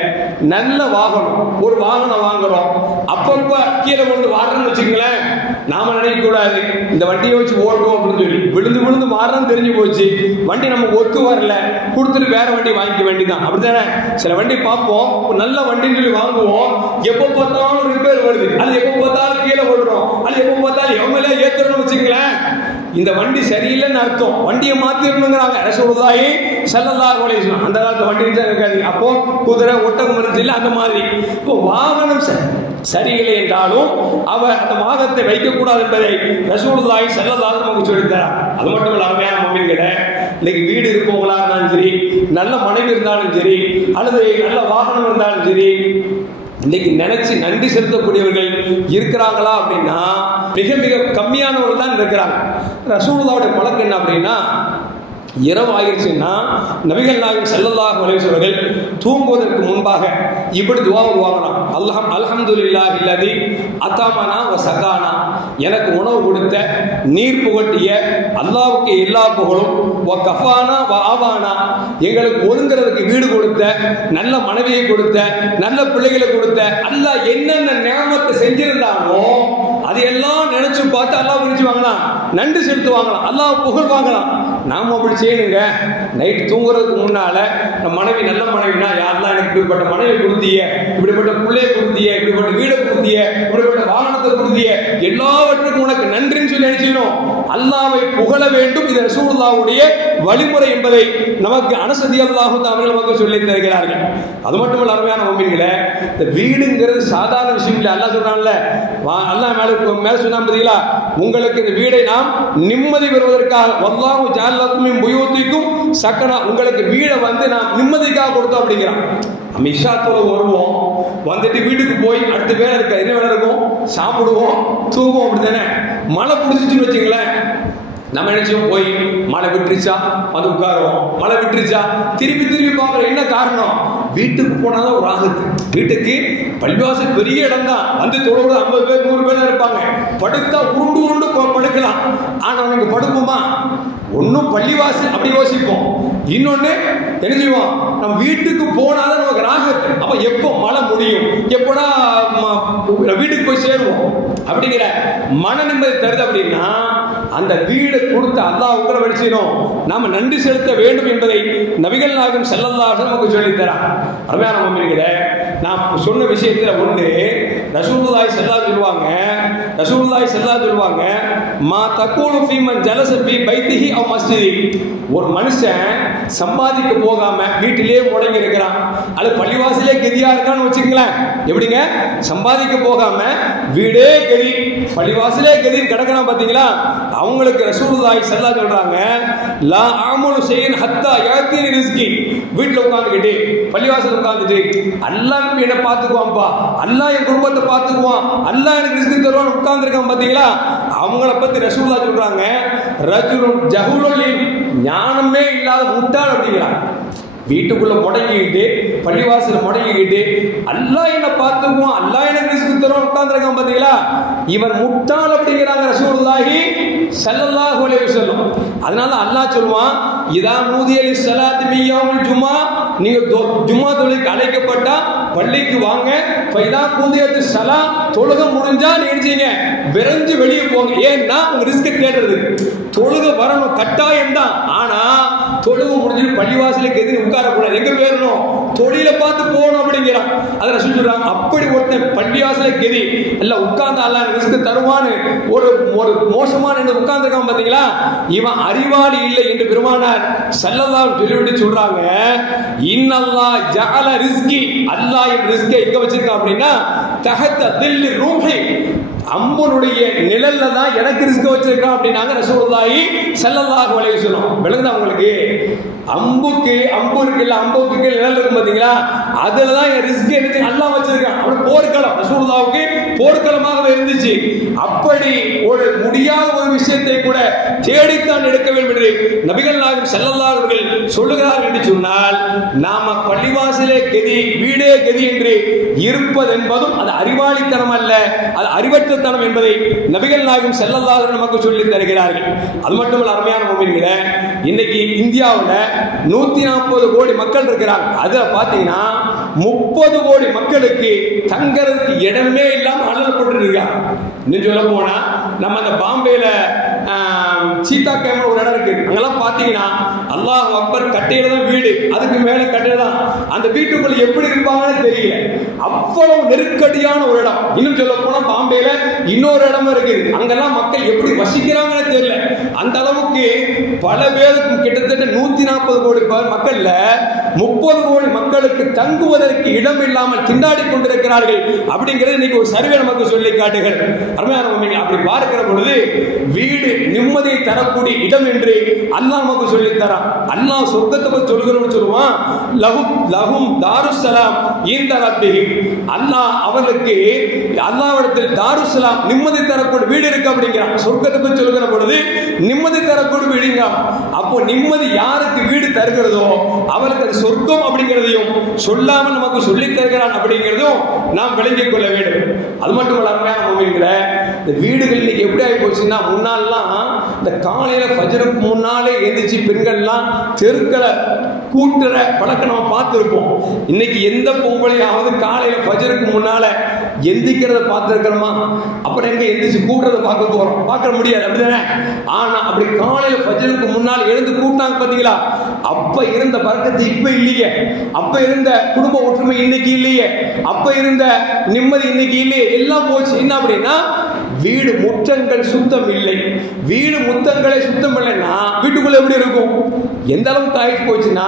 நல்ல வாகனம், ஒரு வாகனம் வாங்குறோம், அப்பப்ப கீழே விழுந்து வாடுறோம்னு வச்சுங்களேன், நாம நினைக்க கூடாது இந்த வண்டியை வச்சு ஓட்டும் அப்படின்னு சொல்லி. விழுந்து மாறணும் தெரிஞ்சு போச்சு, வண்டி நமக்கு ஒத்து வரல, கொடுத்துட்டு வேற வண்டி வாங்கிக்க வேண்டியதான். அப்படித்தானே? சில வண்டி பார்ப்போம், நல்ல வண்டின்னு சொல்லி வாங்குவோம், எப்போ பார்த்தாலும் ரிப்பேர் வருது, அது எப்போ பார்த்தாலும் கீழே விடுறோம், அது எப்போ பார்த்தாலும் எவ்வளோ ஏத்துறோம்னு வச்சுங்களேன், இந்த வண்டி சரியில்லைன்னு அர்த்தம். வண்டியை மாத்திரணுங்கிறாங்க ரசூலுல்லாஹி ஸல்லல்லாஹு அலைஹி வஸல்லம். அந்த காலத்துல வண்டி தான் இருக்காது, அப்போ குதிரை ஒட்டகம் இருந்துச்சு அந்த மாதிரி. இப்போ வாகனம் சரியில்லை என்றாலும் அவர் அந்த வாகனத்தை வைக்கக்கூடாது என்பதை ரசூலுல்லாஹி ஸல்லல்லாஹு அலைஹி வஸல்லம் சொல்லித்தரார். அது மட்டும் இல்ல, அருமையான முஃமின்களே, இன்னைக்கு வீடு இருப்பவங்களா இருந்தாலும் சரி, நல்ல மனைவி இருந்தாலும் சரி, அல்லது நல்ல வாகனம் இருந்தாலும் சரி, இன்னைக்கு நினைச்சு நன்றி செலுத்தக்கூடியவர்கள் இருக்கிறாங்களா அப்படின்னா மிக மிக கம்மியானவர்கள் தான் இருக்கிறாங்க. ரசூலுல்லாஹ்வுடைய பழக்கம் என்ன அப்படின்னா, இரவு ஆயிடுச்சுன்னா நபிகள் நாயகம் ஸல்லல்லாஹு அலைஹி வஸல்லம் அவர்கள் தூங்குவதற்கு முன்பாக இப்படி துஆ ஓதுவாங்களாம். அல்ஹம்துலில்லாஹி அல்லதி அதாமனா வ சகானா, எனக்கு உணவு கொடுத்த, நீர் புகட்டிய அல்லாஹ்வுக்கு எல்லா புகழும், வ கஃபானா வ ஆவானா, எங்களுக்கு ஒதுங்கிறதுக்கு வீடு கொடுத்த, நல்ல மனைவியை கொடுத்த, நல்ல பிள்ளைகளை கொடுத்த, அல்லாஹ் என்னென்ன நியாமத்தை செஞ்சிருந்தானோ அதையெல்லாம் நினைச்சு பார்த்து அல்லாஹ் புரிஞ்சுவாங்களாம், நன்றி செலுத்துவாங்களாம், அல்லாஹ் புகழ் வாங்கலாம். நாம அப்படி செய்யணுங்க. நைட் தூங்குறதுக்கு முன்னால நம்ம மனைவி நல்ல மனைவினா, யாரெல்லாம் எனக்கு இப்படிப்பட்ட மனைவி கொடுத்திய, இப்படிப்பட்ட பிள்ளையை கொடுத்திய, இப்படிப்பட்ட வீடை கொடுத்திய, இப்படிப்பட்ட வாகனத்தை கொடுத்திய, எல்லாவற்றுக்கும் உனக்கு நன்றின்னு சொல்லி நினைச்சிடும். அல்லாஹ்வை புகழ வேண்டும். இது ரசூலுல்லாஹ்வுடைய வழிமுறை என்பதை நமக்கு அனஸ் ரலியல்லாஹு தஆலா அவர்கள் நமக்கு சொல்லி தருகிறார்கள். அது மட்டுமல்ல, அருமையான முஃமின்களே, இந்த வீடுங்கிறது சாதாரண விஷயம் இல்லை. அல்லாஹ் சொல்றான்ல, அல்லாஹ் மேல சொன்னா பார்த்தீங்களா, உங்களுக்கு இந்த வீடை நாம் நிம்மதி பெறுவதற்காக, வல்லாஹு ஜஅல லக்கும் மின் புயூத்திக்கும் சக்கனா, உங்களுக்கு வீடை வந்து நாம் நிம்மதிக்காக கொடுத்தோம் அப்படிங்கிறான். நம்ம இஷாத்துல வருவோம், வந்துட்டு வீட்டுக்கு போய் அடுத்த வேலை இருக்க, என்ன வேலை இருக்கும், சாப்பிடுவோம், தூங்குவோம், அப்படித்தானே? மழை பிடிச்சிச்சுன்னு வச்சுங்களேன், நம்ம நினைச்சோம் போய் மழை விட்டுருச்சா வந்து உட்காருவோம், மழை விட்டுருச்சா திருப்பி பார்க்குறோம். என்ன காரணம்? வீட்டுக்கு போனாதான் ஒரு ஆகுது. வீட்டுக்கு பள்ளிவாசல் பெரிய இடம் தான், வந்து தொழுவது 50 பேர் 100 பேர் தான் இருப்பாங்க. படுத்தா உருண்டு படுக்கலாம். ஆனா அவனுக்கு படுப்போமா? ஒன்னும் பள்ளிவாசல் அப்படி யோசிப்போம், இன்னொன்னு என்ன செய்வோம், நம்ம வீட்டுக்கு போனாதான் நமக்கு ராகத்து. அப்ப எப்போ மழை முடியும், எப்படா வீட்டுக்கு போய் சேருவோம் அப்படிங்கிற மன நிம்மதி தருது. அப்படின்னா அந்த வீடு கொடுத்து அல்லாஹ் உங்களை வடிச்சிடும், நாம நன்றி செலுத்த வேண்டும் என்பதை நபிகள் நாயகம் ஸல்லல்லாஹு அலைஹி வஸல்லம் நமக்கு சொல்லித் தரார். அருமையான முஃமின்களே, நான் சொன்ன விஷயத்துல ஒன்று, ரசூலுல்லாஹி ஸல்லல்லாஹு சொல்லுவாங்க மா தகூலு ஃபீ மன் ஜலஸ ஃபீ பைத்திஹி அவ் மஸ்ஜிதி. ஒரு மனுஷன் சம்பாதிக்க போகாம வீட்டிலேயே முடங்கி இருக்கிறான், அது பள்ளிவாசலே கதியா இருக்கான்னு வச்சுங்களேன். எப்படிங்க? சம்பாதிக்க போகாம வீடே கதி பள்ளிவாசலே கதின்னு கிடக்கிறான் பாத்தீங்களா? அவங்களுக்கு ரசூலுல்லாஹி ஸல்லல்லாஹு சொல்றாங்க லா அமலு ஷைஇன் ஹத்தா யாத்தினி ரிஸ்கி. வீட்டில் உட்காந்துக்கிட்டு பள்ளிவாசல் உட்காந்துட்டு அல்லாஹ் என்ன பார்த்துக்குவான்ப்பா, அல்லாஹ் என் குடும்பத்தை பார்த்துக்குவான், அல்லாஹ் எனக்கு ரிஸ்க் தருவான் உட்கார்ந்துருக்கான் பாத்தீங்களா? அவங்கள பத்தி ரசூலுல்லாஹ் சொல்றாங்க ரஜுலுன் ஜஹூலுல் ஞானமே இல்லாத முட்டாள் அப்படிங்கிறாங்க. வீட்டுக்குள்ள முடங்கிக்கிட்டு பள்ளிவாசல முடங்கிக்கிட்டு அல்லாஹ் என்ன பார்த்துக்குவான், அல்லாஹ் எனக்கு ரிஸ்க் தருவான் உட்கார்ந்துருக்கான் பாத்தீங்களா? இவன் முட்டாள் அப்படிங்கிறாங்க ரசூலுல்லாஹி ஸல்லல்லாஹு அலைஹி வஸல்லம். அதனால அல்லாஹ் சொல்வான் இதா நூதிய லிஸ்ஸலாத்தி மின் யௌமில் ஜும்ஆ, நீங்க ஜும்ஆ தொழுகைக்கு அழைக்கப்பட்டா பள்ளிக்கு வாங்க. ஃபைதா குதியத்து ஸலா, தொழுகை முடிஞ்சா நினைச்சீங்க விரைஞ்சு வெளியே போங்க. ஏன்னா உங்க ரிஸ்க் தேடுறது தொழுகை வரணும் கட்டாயம் தான். ஆனா தொழுகை முடிஞ்சிட்டு பள்ளிவாசலுக்கு எதிரி உட்காரக்கூடாது. எங்க போயிடணும்? தொழிலை பார்த்து போகணும் அப்படிங்கிறான். அதை ரசூல் சொல்றாங்க அப்படி ஒருத்தன் பள்ளிவாசலுக்கு எதிரி எல்லாம் உட்கார்ந்து அல்லாஹ் ரிஸ்க் தருவான்னு ஒரு மோசமான உட்கார்ந்துருக்கான் பாத்தீங்களா? இவன் அறிவாளி இல்லை என்று பெருமானார் ஸல்லல்லாஹு சொல்லிவிட்டு சொல்றாங்க இன்னல்லாஹ் ஜஅல ரிஸ்கி, அல்லாஹ் என் ரிஸ்கை எங்க வச்சிருக்கான் அப்படின்னா தஹத்த தில்லி ரூஹி, அம்புனுடைய நிழல்ல தான் எனக்கு ரிஸ்க் வச்சிருக்கான் அப்படின்னாங்க ரசூலுல்லாஹி ஸல்லல்லாஹு அலைஹி வஸல்லம். விளங்குதா உங்களுக்கு? அம்பு இருக்குல்ல, அம்புக்கு நிழல் இருக்கும் பாத்தீங்களா? அதுலதான் என் ரிஸ்க் எனக்கு அல்லாஹ் வச்சிருக்கான். அவன் போர்க்களம் ரசூலுல்லாஹ்வுக்கு போர்க்களமாகவே இருந்துச்சு. அப்படி ஒரு முடியாத ஒரு விஷயத்தை கூட தேடித்தான் எடுக்க வேண்டும் என்று நபிகள் நாயகம் ஸல்லல்லாஹு அலைஹி வஸல்லம் சொல்லுகிறார்கள் என்று சொன்னால் நாம பள்ளிவாசலே கதி வீடே கதி என்று இருப்பது என்பதும் அது அறிவாளித்தனம் அல்ல, அது அறிவற்றத்தனம் என்பதை நபிகள் நாயகம் ஸல்லல்லாஹு அலைஹி வஸல்லம் நமக்கு சொல்லி தருகிறார்கள். அது மட்டுமல்ல அருமையான முஃமின்களே, இன்னைக்கு இந்தியாவுல 140 கோடி மக்கள் இருக்கிறாங்க. அதுல பாத்தீங்கன்னா 30 கோடி மக்களுக்கு தங்கறதுக்கு இடமே இல்லாம அலறப்பட்டு இருக்காங்க. இன்னும் சொல்ல போனா நம்ம அந்த பாம்பேல சீதா கேம்ப் ஒரு இடம் இருக்கு. அங்கெல்லாம் பாத்தீங்கன்னா அல்லாஹ் அக்பர் கட்டையில தான் வீடு, அதுக்கு மேல கட்டையில தான். அந்த வீட்டுக்குள்ள எப்படி இருப்பாங்கன்னு தெரியல, அவ்வளவு நெருக்கடியான ஒரு இடம். இன்னும் சொல்ல போனா பாம்பேல இன்னொரு இடமும் இருக்குது, அங்கெல்லாம் மக்கள் எப்படி வசிக்கிறாங்கன்னு தெரியல. அந்த அளவுக்கு பல பேருக்கும் கிட்டத்தட்ட 140 கோடி மக்கள்ல 30 கோடி மக்களுக்கு தங்குவதற்கு இடம் இல்லாமல் திண்டாடி கொண்டிருக்கிறார்கள் அப்படிங்கிறது இன்னைக்கு ஒரு சர்வே நமக்கு சொல்லி காட்டுகிறது. அருமையான அப்படி பார்க்கிற பொழுது வீடு நிம்மதியை தரக்கூடிய இடம் என்று அல்லாஹ் நமக்கு சொல்லி தரான். அல்லாஹ் சொர்க்கத்தை பற்றி சொல்கிறோம்னு சொல்லுவான் லஹும் தாருஸ்ஸலாம் இந்த ரப்பிஹிம், அல்லாஹ் அவர்களுக்கு அல்லாஹ்விடத்தில் தாருஸ்ஸலாம் நிம்மதி தரக்கூடிய வீடு இருக்கு அப்படிங்கிறான். சொர்க்கத்தை பற்றி சொல்கிற பொழுது நிம்மதி தரக்கூடிய வீடுங்க. அப்போ நிம்மதி யாருக்கு வீடு தருகிறதோ அவருக்கு அது சொர்க்கம் அப்படிங்கிறதையும் சொல்லாமல் நமக்கு சொல்லி தருகிறான் அப்படிங்கிறதும் நாம் விளங்கிக் கொள்ள வேண்டும். அது மட்டுமல்ல அருமையான முஃமின்களே, இந்த வீடுகள் இன்னைக்கு எப்படி ஆகி போச்சுன்னா முன்னாலாம் இந்த காலையில ஃபஜ்ருக்கு முன்னாலே எந்திரிச்சு பெண்கள்லாம் தெருக்களை கூட்டுற பழக்கம் நம்ம பார்த்துருப்போம். இன்னைக்கு எந்த பொம்பளையாவது காலையில ஃபஜ்ருக்கு முன்னால எந்திக்கிறத பார்த்துருக்கிறோமா? அப்புறம் எங்க எந்திரிச்சு கூட்டுறதை பார்க்க போறோம்? பார்க்க முடியாது, அப்படிதானே? ஆனா அப்படி காலையில ஃபஜ்ருக்கு முன்னால் எழுந்து கூட்டினாங்க பாத்தீங்களா? அப்ப இருந்த பரக்கத்து இப்ப இல்லையே, அப்ப இருந்த குடும்ப ஒற்றுமை இன்னைக்கு இல்லையே, அப்ப இருந்த நிம்மதி இன்னைக்கு இல்லையே, எல்லாம் போச்சு. என்ன அப்படின்னா வீடு முற்றங்கள் சுத்தம் இல்லை. வீடு முத்தங்களே சுத்தம் இல்லைன்னா வீட்டுக்குள்ள எப்படி இருக்கும்? எந்த அளவுக்கு ஆயிட்டு போச்சுன்னா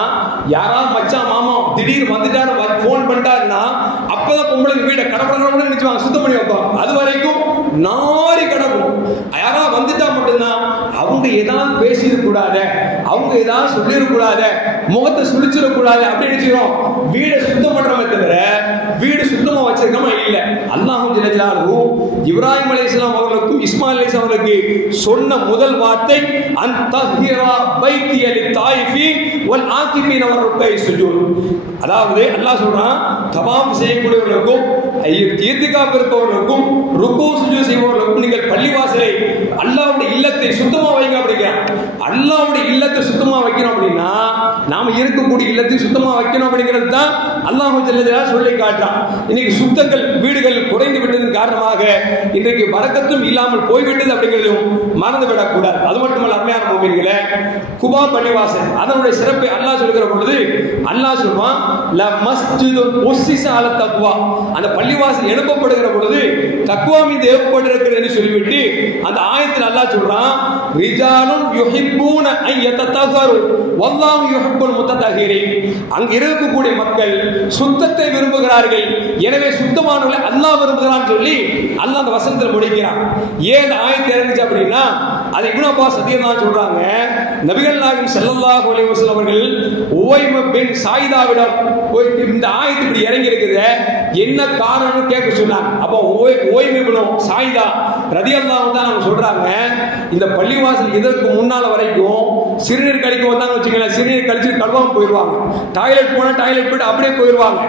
யாராவது மச்சான் மாமா திடீர்னு வந்துட்டாரு போன் பண்ணிட்டாருன்னா அப்பதான் பொம்பளைங்க வீடை கடப்பட நினைச்சுவாங்க, சுத்தம் பண்ணி வைப்பாங்க. அது வரைக்கும் நாரி கிடக்கும். யாராவது வந்துட்டா மட்டும்தான் அவங்க ஏதாவது பேசிடக்கூடாது, அவங்க ஏதாவது சொல்லிடக்கூடாது, முகத்தை சுழிச்சிடக்கூடாது அப்படின்னு நினைச்சிடும். வீடை சுத்தம் பண்றமே தவிர வீடு சுத்தமா வச்சிருக்கமா இல்ல. அல்லாஹ் ஜல்ல ஜலாலுஹு இப்ராஹிம் அலைஹிஸ்ஸலாம் அவர்களுக்கும் இஸ்மாயில் அலைஹிஸ்ஸலாம் அவர்களுக்கு சொன்ன முதல் வார்த்தை அன்தஹிரா பைத்திய லித்தாயிஃபின் வல் ஆகிஃபின் வர்ருக்கை சுஜூத். அதாவது அல்லாஹ் சொல்றான் தவாப் செய்யக்கூடியவர்களுக்கும் இத்திகாஃப் இருப்பவர்களுக்கும் ருக்கு சுஜூத் செய்பவர்களுக்கும் நீங்கள் பள்ளிவாசலை அல்லாஹ்வுடைய இல்லத்தை சுத்தமா வைங்க அப்படிங்கிறான். அல்லாஹ்வுடைய இல்லத்தை சுத்தமா வைக்கணும் அப்படின்னா நாம இருக்கக்கூடிய இல்லத்தையும் சுத்தமா வைக்கணும் அப்படிங்கிறது தான் அல்லாஹ் ஜல்ல ஜலாலுஹு சொல்லி காட்டுறான். இன்னைக்கு சுத்தங்கள் வீடுகள் குறைந்து விட்டதன் காரணமாக இன்றைக்கு வரக்கத்தும் இல்லாமல் போய்விட்டது அப்படிங்கிறதும் மறந்து விடக்கூடாது. அது மட்டுமல்ல அருமையான முஃமின்களே, குபா பள்ளிவாசல் அதனுடைய சிறப்பை அல்லாஹ் சொல்கிற பொழுது அல்லாஹ் சொல்வான் ல மஸ்ஜிதுன் உஸ்ஸிஸ அல தக்வா. அந்த பள்ளிவாசல் எழுப்பப்படுகிற பொழுது தக்வா மீது எழுப்பப்பட்டிருக்கிறது என்று சொல்லிவிட்டு அந்த ஆயத்தில் அல்லாஹ் சொல்றான் ரிஜாலுன் யுஹிப்பூன அன் யததஹரு வல்லாஹு யுஹிப்புல் முத்ததஹிரீன். அங்க இருக்கக்கூடிய மக்கள் சுத்தத்தை விரும்புகிறார்கள், எனவே சுத்தமானவர்களை அல்லாஹ் விரும்புகிறான் சொல்லி அல்லாஹ் அந்த வசனத்தில் முடிக்கிறான். ஏன் இந்த ஆயத்து இறங்குச்சு அப்படின்னா அது இப்னு அப்பாஸ் ரலியல்லாஹு சொல்றாங்க, நபிகள் நாயகம் ஸல்லல்லாஹு அலைஹி வஸல்லம் அவர்கள் உவைம பின் சாயிதாவிடம் இந்த ஆயத்து இப்படி இறங்கி இருக்குது என்ன காரணம்னு கேட்க சொன்னாங்க. அப்போ உவைம பின் சாயிதா ரலியல்லாஹு தான் அவங்க சொல்றாங்க, இந்த பள்ளிவாசல் இதற்கு முன்னால வரைக்கும் சிறுநீர் கழிக்க வந்தாங்க வச்சுங்களேன், சிறுநீர் கழிச்சு கழுவாம போயிடுவாங்க, டாய்லெட் போனா டாய்லெட் போயிட்டு அப்படியே போயிடுவாங்க.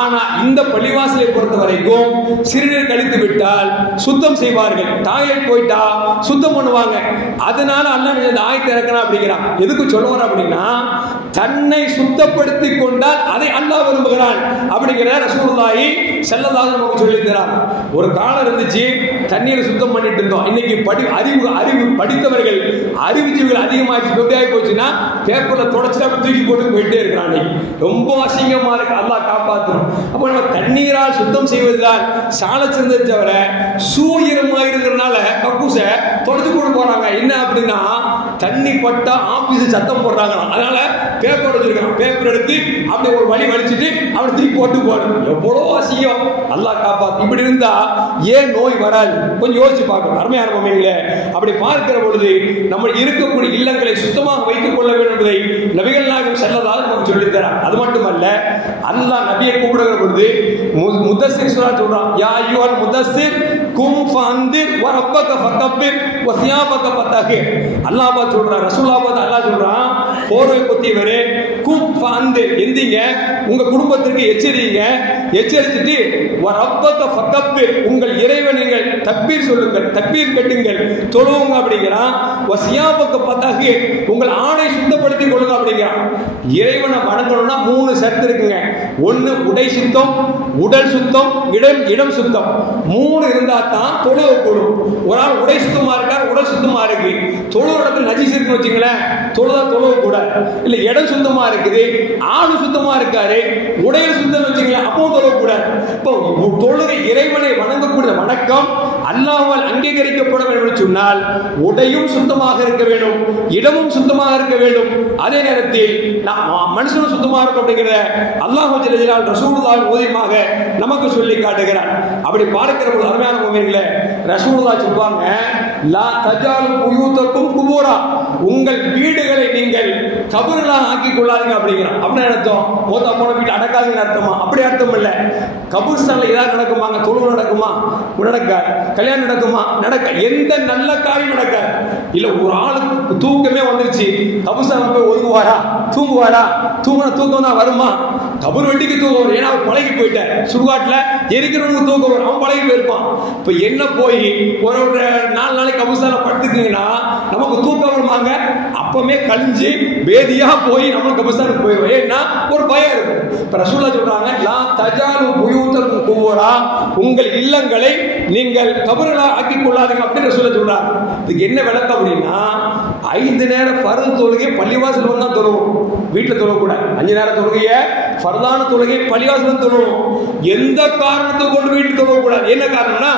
ஆனா இந்த பள்ளிவாசலை பொறுத்த வரைக்கும் சிறுநீர் கழித்து விட்டால் சுத்தம் செய்வார்கள், டாய்லெட் போயிட்டா சுத்தம் பண்ணுவாங்க. அதனால அல்லாஹ் இந்த ஆயத்தை இறக்கணும் அப்படிங்கிறான். எதுக்கு சொல்ல வர அப்படின்னா தன்னை சுத்தப்படுத்தி கொண்டால் அதை அல்லாஹ் விரும்புகிறான் அப்படிங்கிற ரசூலுல்லாஹி ஸல்லல்லாஹு அலைஹி வஸல்லம் சொல்லி தராங்க. ஒரு காலம் இருந்துச்சு தண்ணீரை சுத்தம் பண்ணிட்டு இருந்தோம். இன்னைக்கு அறிவு படித்தவர்கள் அறிவுஜீவிகள் அதிகமாகிடுச்சு. எப்படி போச்சுன்னா பேப்பர்ல தொடச்சு அப்படி தூக்கி போட்டு போயிட்டே இருக்கிறாங்க. ரொம்ப அசிங்கமா இருக்கு, அல்லாஹ் காப்பாற்றணும். அப்போ நம்ம தண்ணீரால் சுத்தம் செய்வதுதான் சால சிறந்தது தவிர சூரியமாக இருக்கிறதுனால கக்கூச தொடச்சு போட்டு போறாங்க. என்ன அப்படின்னா தண்ணி பட்டா ஆபீஸ் சத்தம் போடுறாங்க, அதனால பேப்பர் வச்சிருக்காங்க, பேப்பர் எடுத்து அப்படி ஒரு வழி வலிச்சுட்டு அப்படி தூக்கி போட்டு போடும். எவ்வளோ அசிங்கம், அல்லாஹ் காப்பாத்து. இப்படி இருந்தா ஏன் நோய் வராது? கொஞ்சம் யோசிச்சு பார்க்கணும் அருமையான முஃமின்களே. அப்படி பார்க்கிற பொழுது நம்ம இருக்கக்கூடிய இல்லங்களை சுத்தமாக வைத்துக் கொள்ள வேண்டும் என்பதை நபிகள் நாயகம் ஸல்லல்லாஹு அலைஹி வஸல்லம் சொல்லித் தரார். அது மட்டுமல்ல அல்லாஹ் நபியை கூப்பிடுகிற பொழுது முத்தஸ்ஸிர் சொல்றான், யா அய்யுஹல் முத்தஸ்ஸிர் கும் ஃபஅந்திர் வ ரப்பக ஃபகப்பிர் வ சியாபக ஃபதஹிர். அல்லாஹ் சொல்றான், ரசூலுல்லாஹ் அல்லாஹ் சொல்றான், போர்வை பொத்தியவரே கும் ஃபஅந்திர், எந்திங்க, உங்க குடும்பத்திற்கு எச்சரிங்க, எச்சரித்துட்டு வ ரப்பக ஃபகப்பிர், உங்கள் இறைவனை நீங்கள் தக்பீர் சொல்லுங்கள், தக்பீர் கட்டுங்கள், தொழுவுங்க அப்படிங்கிறான். வ சியாபக ஃபதஹிர், உங்கள் ஆடை சுத்தப்படுத்திக் கொள்ளுங்க அப்படிங்கிறான். இறைவனை வணங்கணும்னா 3 சர்த்து இருக்குங்க. ஒன்னு உடை சுத்தம், உடல் சுத்தம், இடம் சுத்தம். 3 இருந்தா தான் தொழுவ கூடும். ஒரு ஆள் உடை சுத்தமா இருக்கார், உடல் சுத்தமா இருக்கு, தொழுவ இடத்துல நஜீஸ் இருக்குன்னு வச்சுங்களேன், தொழுதா தொழுவ கூடாது. இல்ல இடம் சுத்தமா இருக்குது, ஆளு சுத்தமா இருக்காரு, உடைய சுத்தம் வச்சுங்களேன், அப்பவும் தொழுவ கூடாது. இப்போ தொழுகை இறைவனை வணங்கக்கூடிய வணக்கம் அல்லாஹ்வால் அங்கீகரிக்கப்பட வேண்டும் என்று சொன்னால் உடையும் சுத்தமாக இருக்க வேண்டும், இடமும் சுத்தமாக இருக்க வேண்டும். அதே நேரத்தில் மனுஷனும் சுத்தமாக இருக்கும் அப்படிங்கிற அல்லாஹ் ஜல்ல ஜலாலுஹு ரசூலுல்லாஹ் மூலமாக நமக்கு சொல்லி காட்டுகிறார். அப்படி பார்க்கிற போது அருமையான முஃமின்களே, ரசூலுல்லாஹ் சொல்வாங்க, லா தஜாலு புயூதக்கும் குபூரா, உங்கள் வீடுகளை நீங்கள் கபர்களாக ஆக்கிக் கொள்ளாதீங்க அப்படிங்கிறான். அப்படி அர்த்தம் மோத்தா போன வீட்டு அடக்காதீங்கன்னு அர்த்தமா? அப்படி அர்த்தம் இல்லை. கபூர்ஸ்தான்ல ஏதாவது நடக்குமாங்க? தொழுவு நடக்குமா? நடக்காது. கல்யாணம் நடக்குமா? நடக்க. எந்த நல்ல காரியம் நடக்காது. இல்ல ஒரு ஆளுக்கு தூக்கமே வந்துருச்சு, கபூர்ஸ்தான் போய் ஒதுங்குவாரா? தூங்குவாரா? தூக்கம் தான் வருமா? கபூர் வெட்டிக்கு தூக்கம் வரும், ஏன்னா அவர் பழகி போயிட்டார். சுடுகாட்டுல எரிக்கிறவனுக்கு தூக்கம் வரும், அவன் பழகி போயிருப்பான். இப்ப என்ன போய் ஒரு 4 நாளைக்கு கபூர்ஸ்தான்ல படுத்துக்குங்கன்னா நமக்கு தூக்கம் வருமாங்க? அப்பமே கழிஞ்சு வேதியா போய் நம்மளுக்கு கபூர்ஸ்தானுக்கு போயிடும். ஏன்னா ஒரு பயம் இருக்கும். இப்ப ரசூலுல்லாஹ் சொல்றாங்க, லா தஜாலு புயூதக்கும் குபூரா, உங்கள் இல்லங்களை நீங்கள் கபர்களா ஆக்கிக் கொள்ளாதீங்க அப்படின்னு ரசூலுல்லாஹ் சொல்றாங்க. இதுக்கு என்ன விளக்கம் அப்படின்னா 5 நேரம் ஃபர்து தொழுகை பள்ளிவாசல் வந்து தான் தொழுவோம், வீட்டில் தொழக்கூடாது. 5 நேரம் தொழுகைய ஃபர்தான தொழுகை பள்ளிவாசல் தொழுவோம். எந்த காரணத்தை கொண்டு வீட்டில் தொழக்கூடாது. என்ன காரணம்னா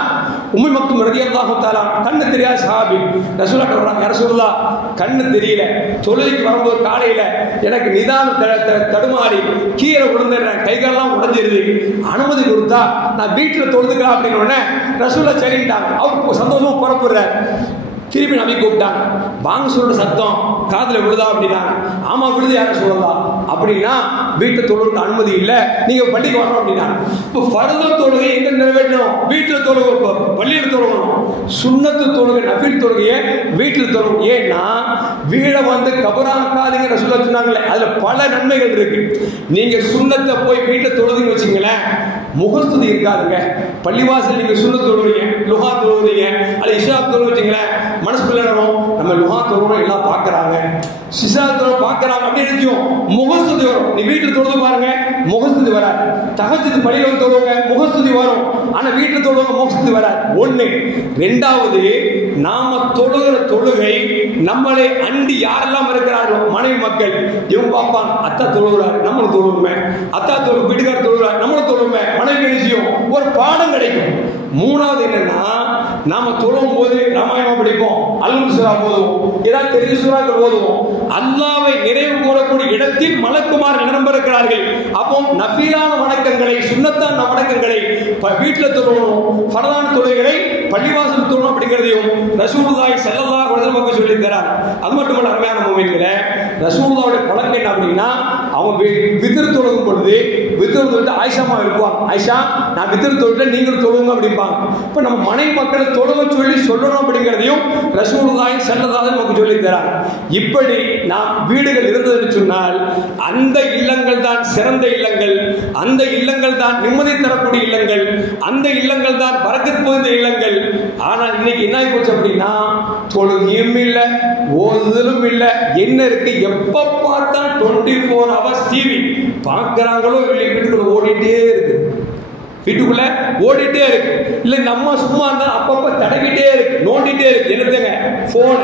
உம்மு மக்தும் ரலியல்லாஹு தஆலா கண்ணு தெரியாத சஹாபி ரசூலுல்லாஹ் சொல்றாங்க, யா ரசூலுல்லாஹ் கண்ணு தெரியல, தொழுகைக்கு வரும்போது காலையில எனக்கு நிதானம் தடுமாறி கீழே விழுந்துடுறேன், கைகாலெல்லாம் உடைஞ்சிருது, அனுமதி கொடுத்தா நான் வீட்டில் தொழுதுக்கலாம் அப்படின்னு உடனே ரசூலுல்லாஹ் சரிட்டாங்க. அவர் சந்தோஷமா புறப்படுறார். திருப்பி நபி கூப்பிட்டாங்க, வாங்க சொல்ற சத்தம் காதுல விழுதா அப்படின்னாங்க. ஆமா விழுது, யாரும் சொல்லலாம் அப்படின்னா வீட்டில் தொழுவுக்கு அனுமதி இல்லை, நீங்க பள்ளிக்கு வரணும் அப்படின்னா. இப்போ ஃபர்து தொழுகை எங்க நிறைவேற்றணும்? வீட்டில் தொழுகை, பள்ளியில் தொழுகணும். சுன்னத்து தொழுகை நஃபில் தொழுகையை வீட்டில் தொழுகணும். ஏன்னா வீடை வந்து கபராக்காதீங்க ரசூலுல்லாஹ் சொன்னாங்களே, அதுல பல நன்மைகள் இருக்கு. நீங்க சுன்னத்தை போய் வீட்டில் தொழுதுன்னு வச்சுங்களேன், முகஸ்துதி இருக்காதுங்க. பள்ளிவாசல் நீங்க சுன்னத் தொழுவீங்க, லுஹா தொழுவீங்க, அல்ல இஷா தொழுவீங்களேன், மனசுக்குள்ள நம்ம லுஹா தொழுவோம் எல்லாம் பார்க்கறாங்க, இஷா தொழுவ பார்க்கறாங்க அப்படின்னு நினைச்சோம், முகஸ்துதி வரும். நீ வீட்டில் தொழுது பாருங்க, முகஸ்துதி வராது. தஹஜ்ஜுத் பள்ளியில வந்து தொழுவுங்க, முகஸ்துதி வரும். ஆனா வீட்டில் தொழுவங்க, முகஸ்துதி வராது. ஒண்ணு. ரெண்டாவது, நாம தொழுகிற தொழுகை நம்மளை அண்டி யாரெல்லாம் இருக்கிறார்களோ மனைவி மக்கள் இவங்க பார்ப்பாங்க, அத்தா தொழுகிறார் நம்மளும் தொழுவுமே, அத்தா தொழு வீட்டுக்கார தொழுகிறார் நம்மளும் தொழுவுமே, மனைவி விஷயம் ஒரு பாடம் கிடைக்கும். மூணாவது என்னன்னா, நாம தொழும் போது ராமாயணம் படிப்போம், அல் சூரா ஓதுவோம், ஏதாவது தெரிஞ்ச சூறாக்கள் ஓதுவோம். அல்லாஹ்வை நிறைவு கூறக்கூடிய இடத்தில் மலக்குமார் நிரம்பிருக்கிறார்கள். அப்போ நஃபீலான வணக்கங்களை, சுன்னத்தான வணக்கங்களை வீட்டில் தொழணும், ஃபர்தான தொழுகைகளை பள்ளிவாசல் தொழணும் அப்படிங்கிறதையும் ரசூலுல்லாஹி ஸல்லல்லாஹு அலைஹி வஸல்லம் சொல்லி தரார். அது மட்டுமல்ல, அருமையான முஃமின்களே, ரசூலுல்லாஹ்வுடைய பழக்கம் என்ன அப்படின்னா, அவங்க வித்ர் தொழுகும் பொழுது வித்ர் தொழுது ஆயிஷாமா இருப்பாங்க, ஆயிஷா நான் வித்ர் தொழுது நீங்களும் தொழுவுங்க அப்படிம்பாங்க. இப்ப நம்ம மனைவி மக்களை தொழுக சொல்லி சொல்லணும் அப்படிங்கிறதையும் ரசூலுல்லாஹி ஸல்லல்லாஹு அலைஹி வஸல்லம் சொல்லி தரார். இப்படி நாம் வீடுகள் இருந்ததுன்னு சொன்னால் அந்த இல்லங்கள் தான் சிறந்த இல்லங்கள், அந்த இல்லங்கள் தான் நிம்மதி தரக்கூடிய இல்லங்கள், அந்த இல்லங்கள் தான் பரக்கத் பொருந்திய இல்லங்கள். ஆனால் இன்னைக்கு என்ன ஆகி போச்சு அப்படின்னா, தொழுகையும் இல்லை, ஓதுதலும் இல்லை, என்ன இருக்கு, எப்ப பார்த்தா 24 hours டிவி பார்க்கறாங்களோ இல்லை, வீட்டுக்குள்ள ஓடிட்டே இருக்கு, வீட்டுக்குள்ள ஓடிட்டே இருக்கு. இல்ல இந்த அம்மா சும்மா இருந்தா அப்பப்ப தடவிட்டே இருக்கு, நோண்டிட்டே இருக்கு. என்னதுங்க, போன்.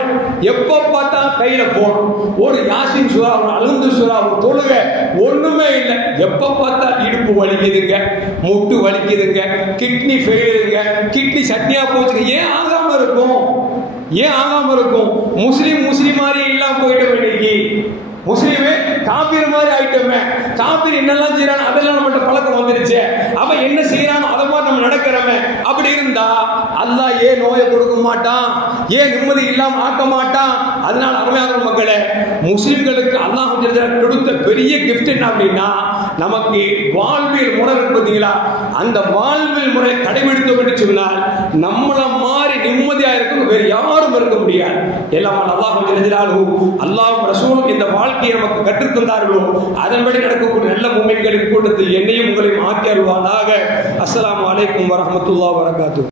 எப்ப பார்த்தா கையில போன். ஒரு யாசின் சூரா, ஒரு அல்ஹம்து சூரா, ஒரு தொழுக ஒண்ணுமே இல்லை. எப்ப பார்த்தா இடுப்பு வலிக்குதுங்க, முட்டு வலிக்குதுங்க, கிட்னி ஃபெயிலுங்க, கிட்னி சட்னியா போச்சுங்க. ஏன் ஆகாம இருக்கும், ஏன் ஆகாம இருக்கும்? முஸ்லீம் மாதிரி இல்லாம போயிட்டோம். இன்னைக்கு முஸ்லீமே காபீர் மாதிரி ஆயிட்டோமே. காபீர் என்னெல்லாம் செய்யறானோ அதெல்லாம் நம்மகிட்ட பழக்கம் வந்துருச்சு. அவன் என்ன செய்யறானோ அதை மாதிரி நம்ம நடக்கிறோமே. அப்படி இருந்தா அல்லாஹ் ஏன் நோயை கொடுக்க மாட்டான், ஏன் நிம்மதி இல்லாம ஆக்க மாட்டான்? அதனால அருமையான மக்களே, முஸ்லிம்களுக்கு அல்லாஹ் கொடுத்த பெரிய கிஃப்ட் என்ன அப்படின்னா, நமக்கு வாழ்வியல் முறை இருக்கு பார்த்தீங்களா, அந்த வாழ்வியல் முறை கடைபிடித்தோம் என்று சொன்னால் நம்மள மாதிரி நிம்மதியா இருக்கும் வேறு யாரும் இருக்க முடியாது. எல்லாம் அல்லாஹ் ரசூலும் இந்த வாழ்க்கையை நமக்கு கற்றுத் தந்தார்களோ அதன்படி நடக்கக்கூடிய நல்ல முஃமின்களின் கூட்டத்தில் என்னையும் உங்களையும் ஆக்கி அருள்வானாக. அஸ்ஸலாமு அலைக்கும் வரஹ்மத்துல்லாஹி வபரகாத்துஹு.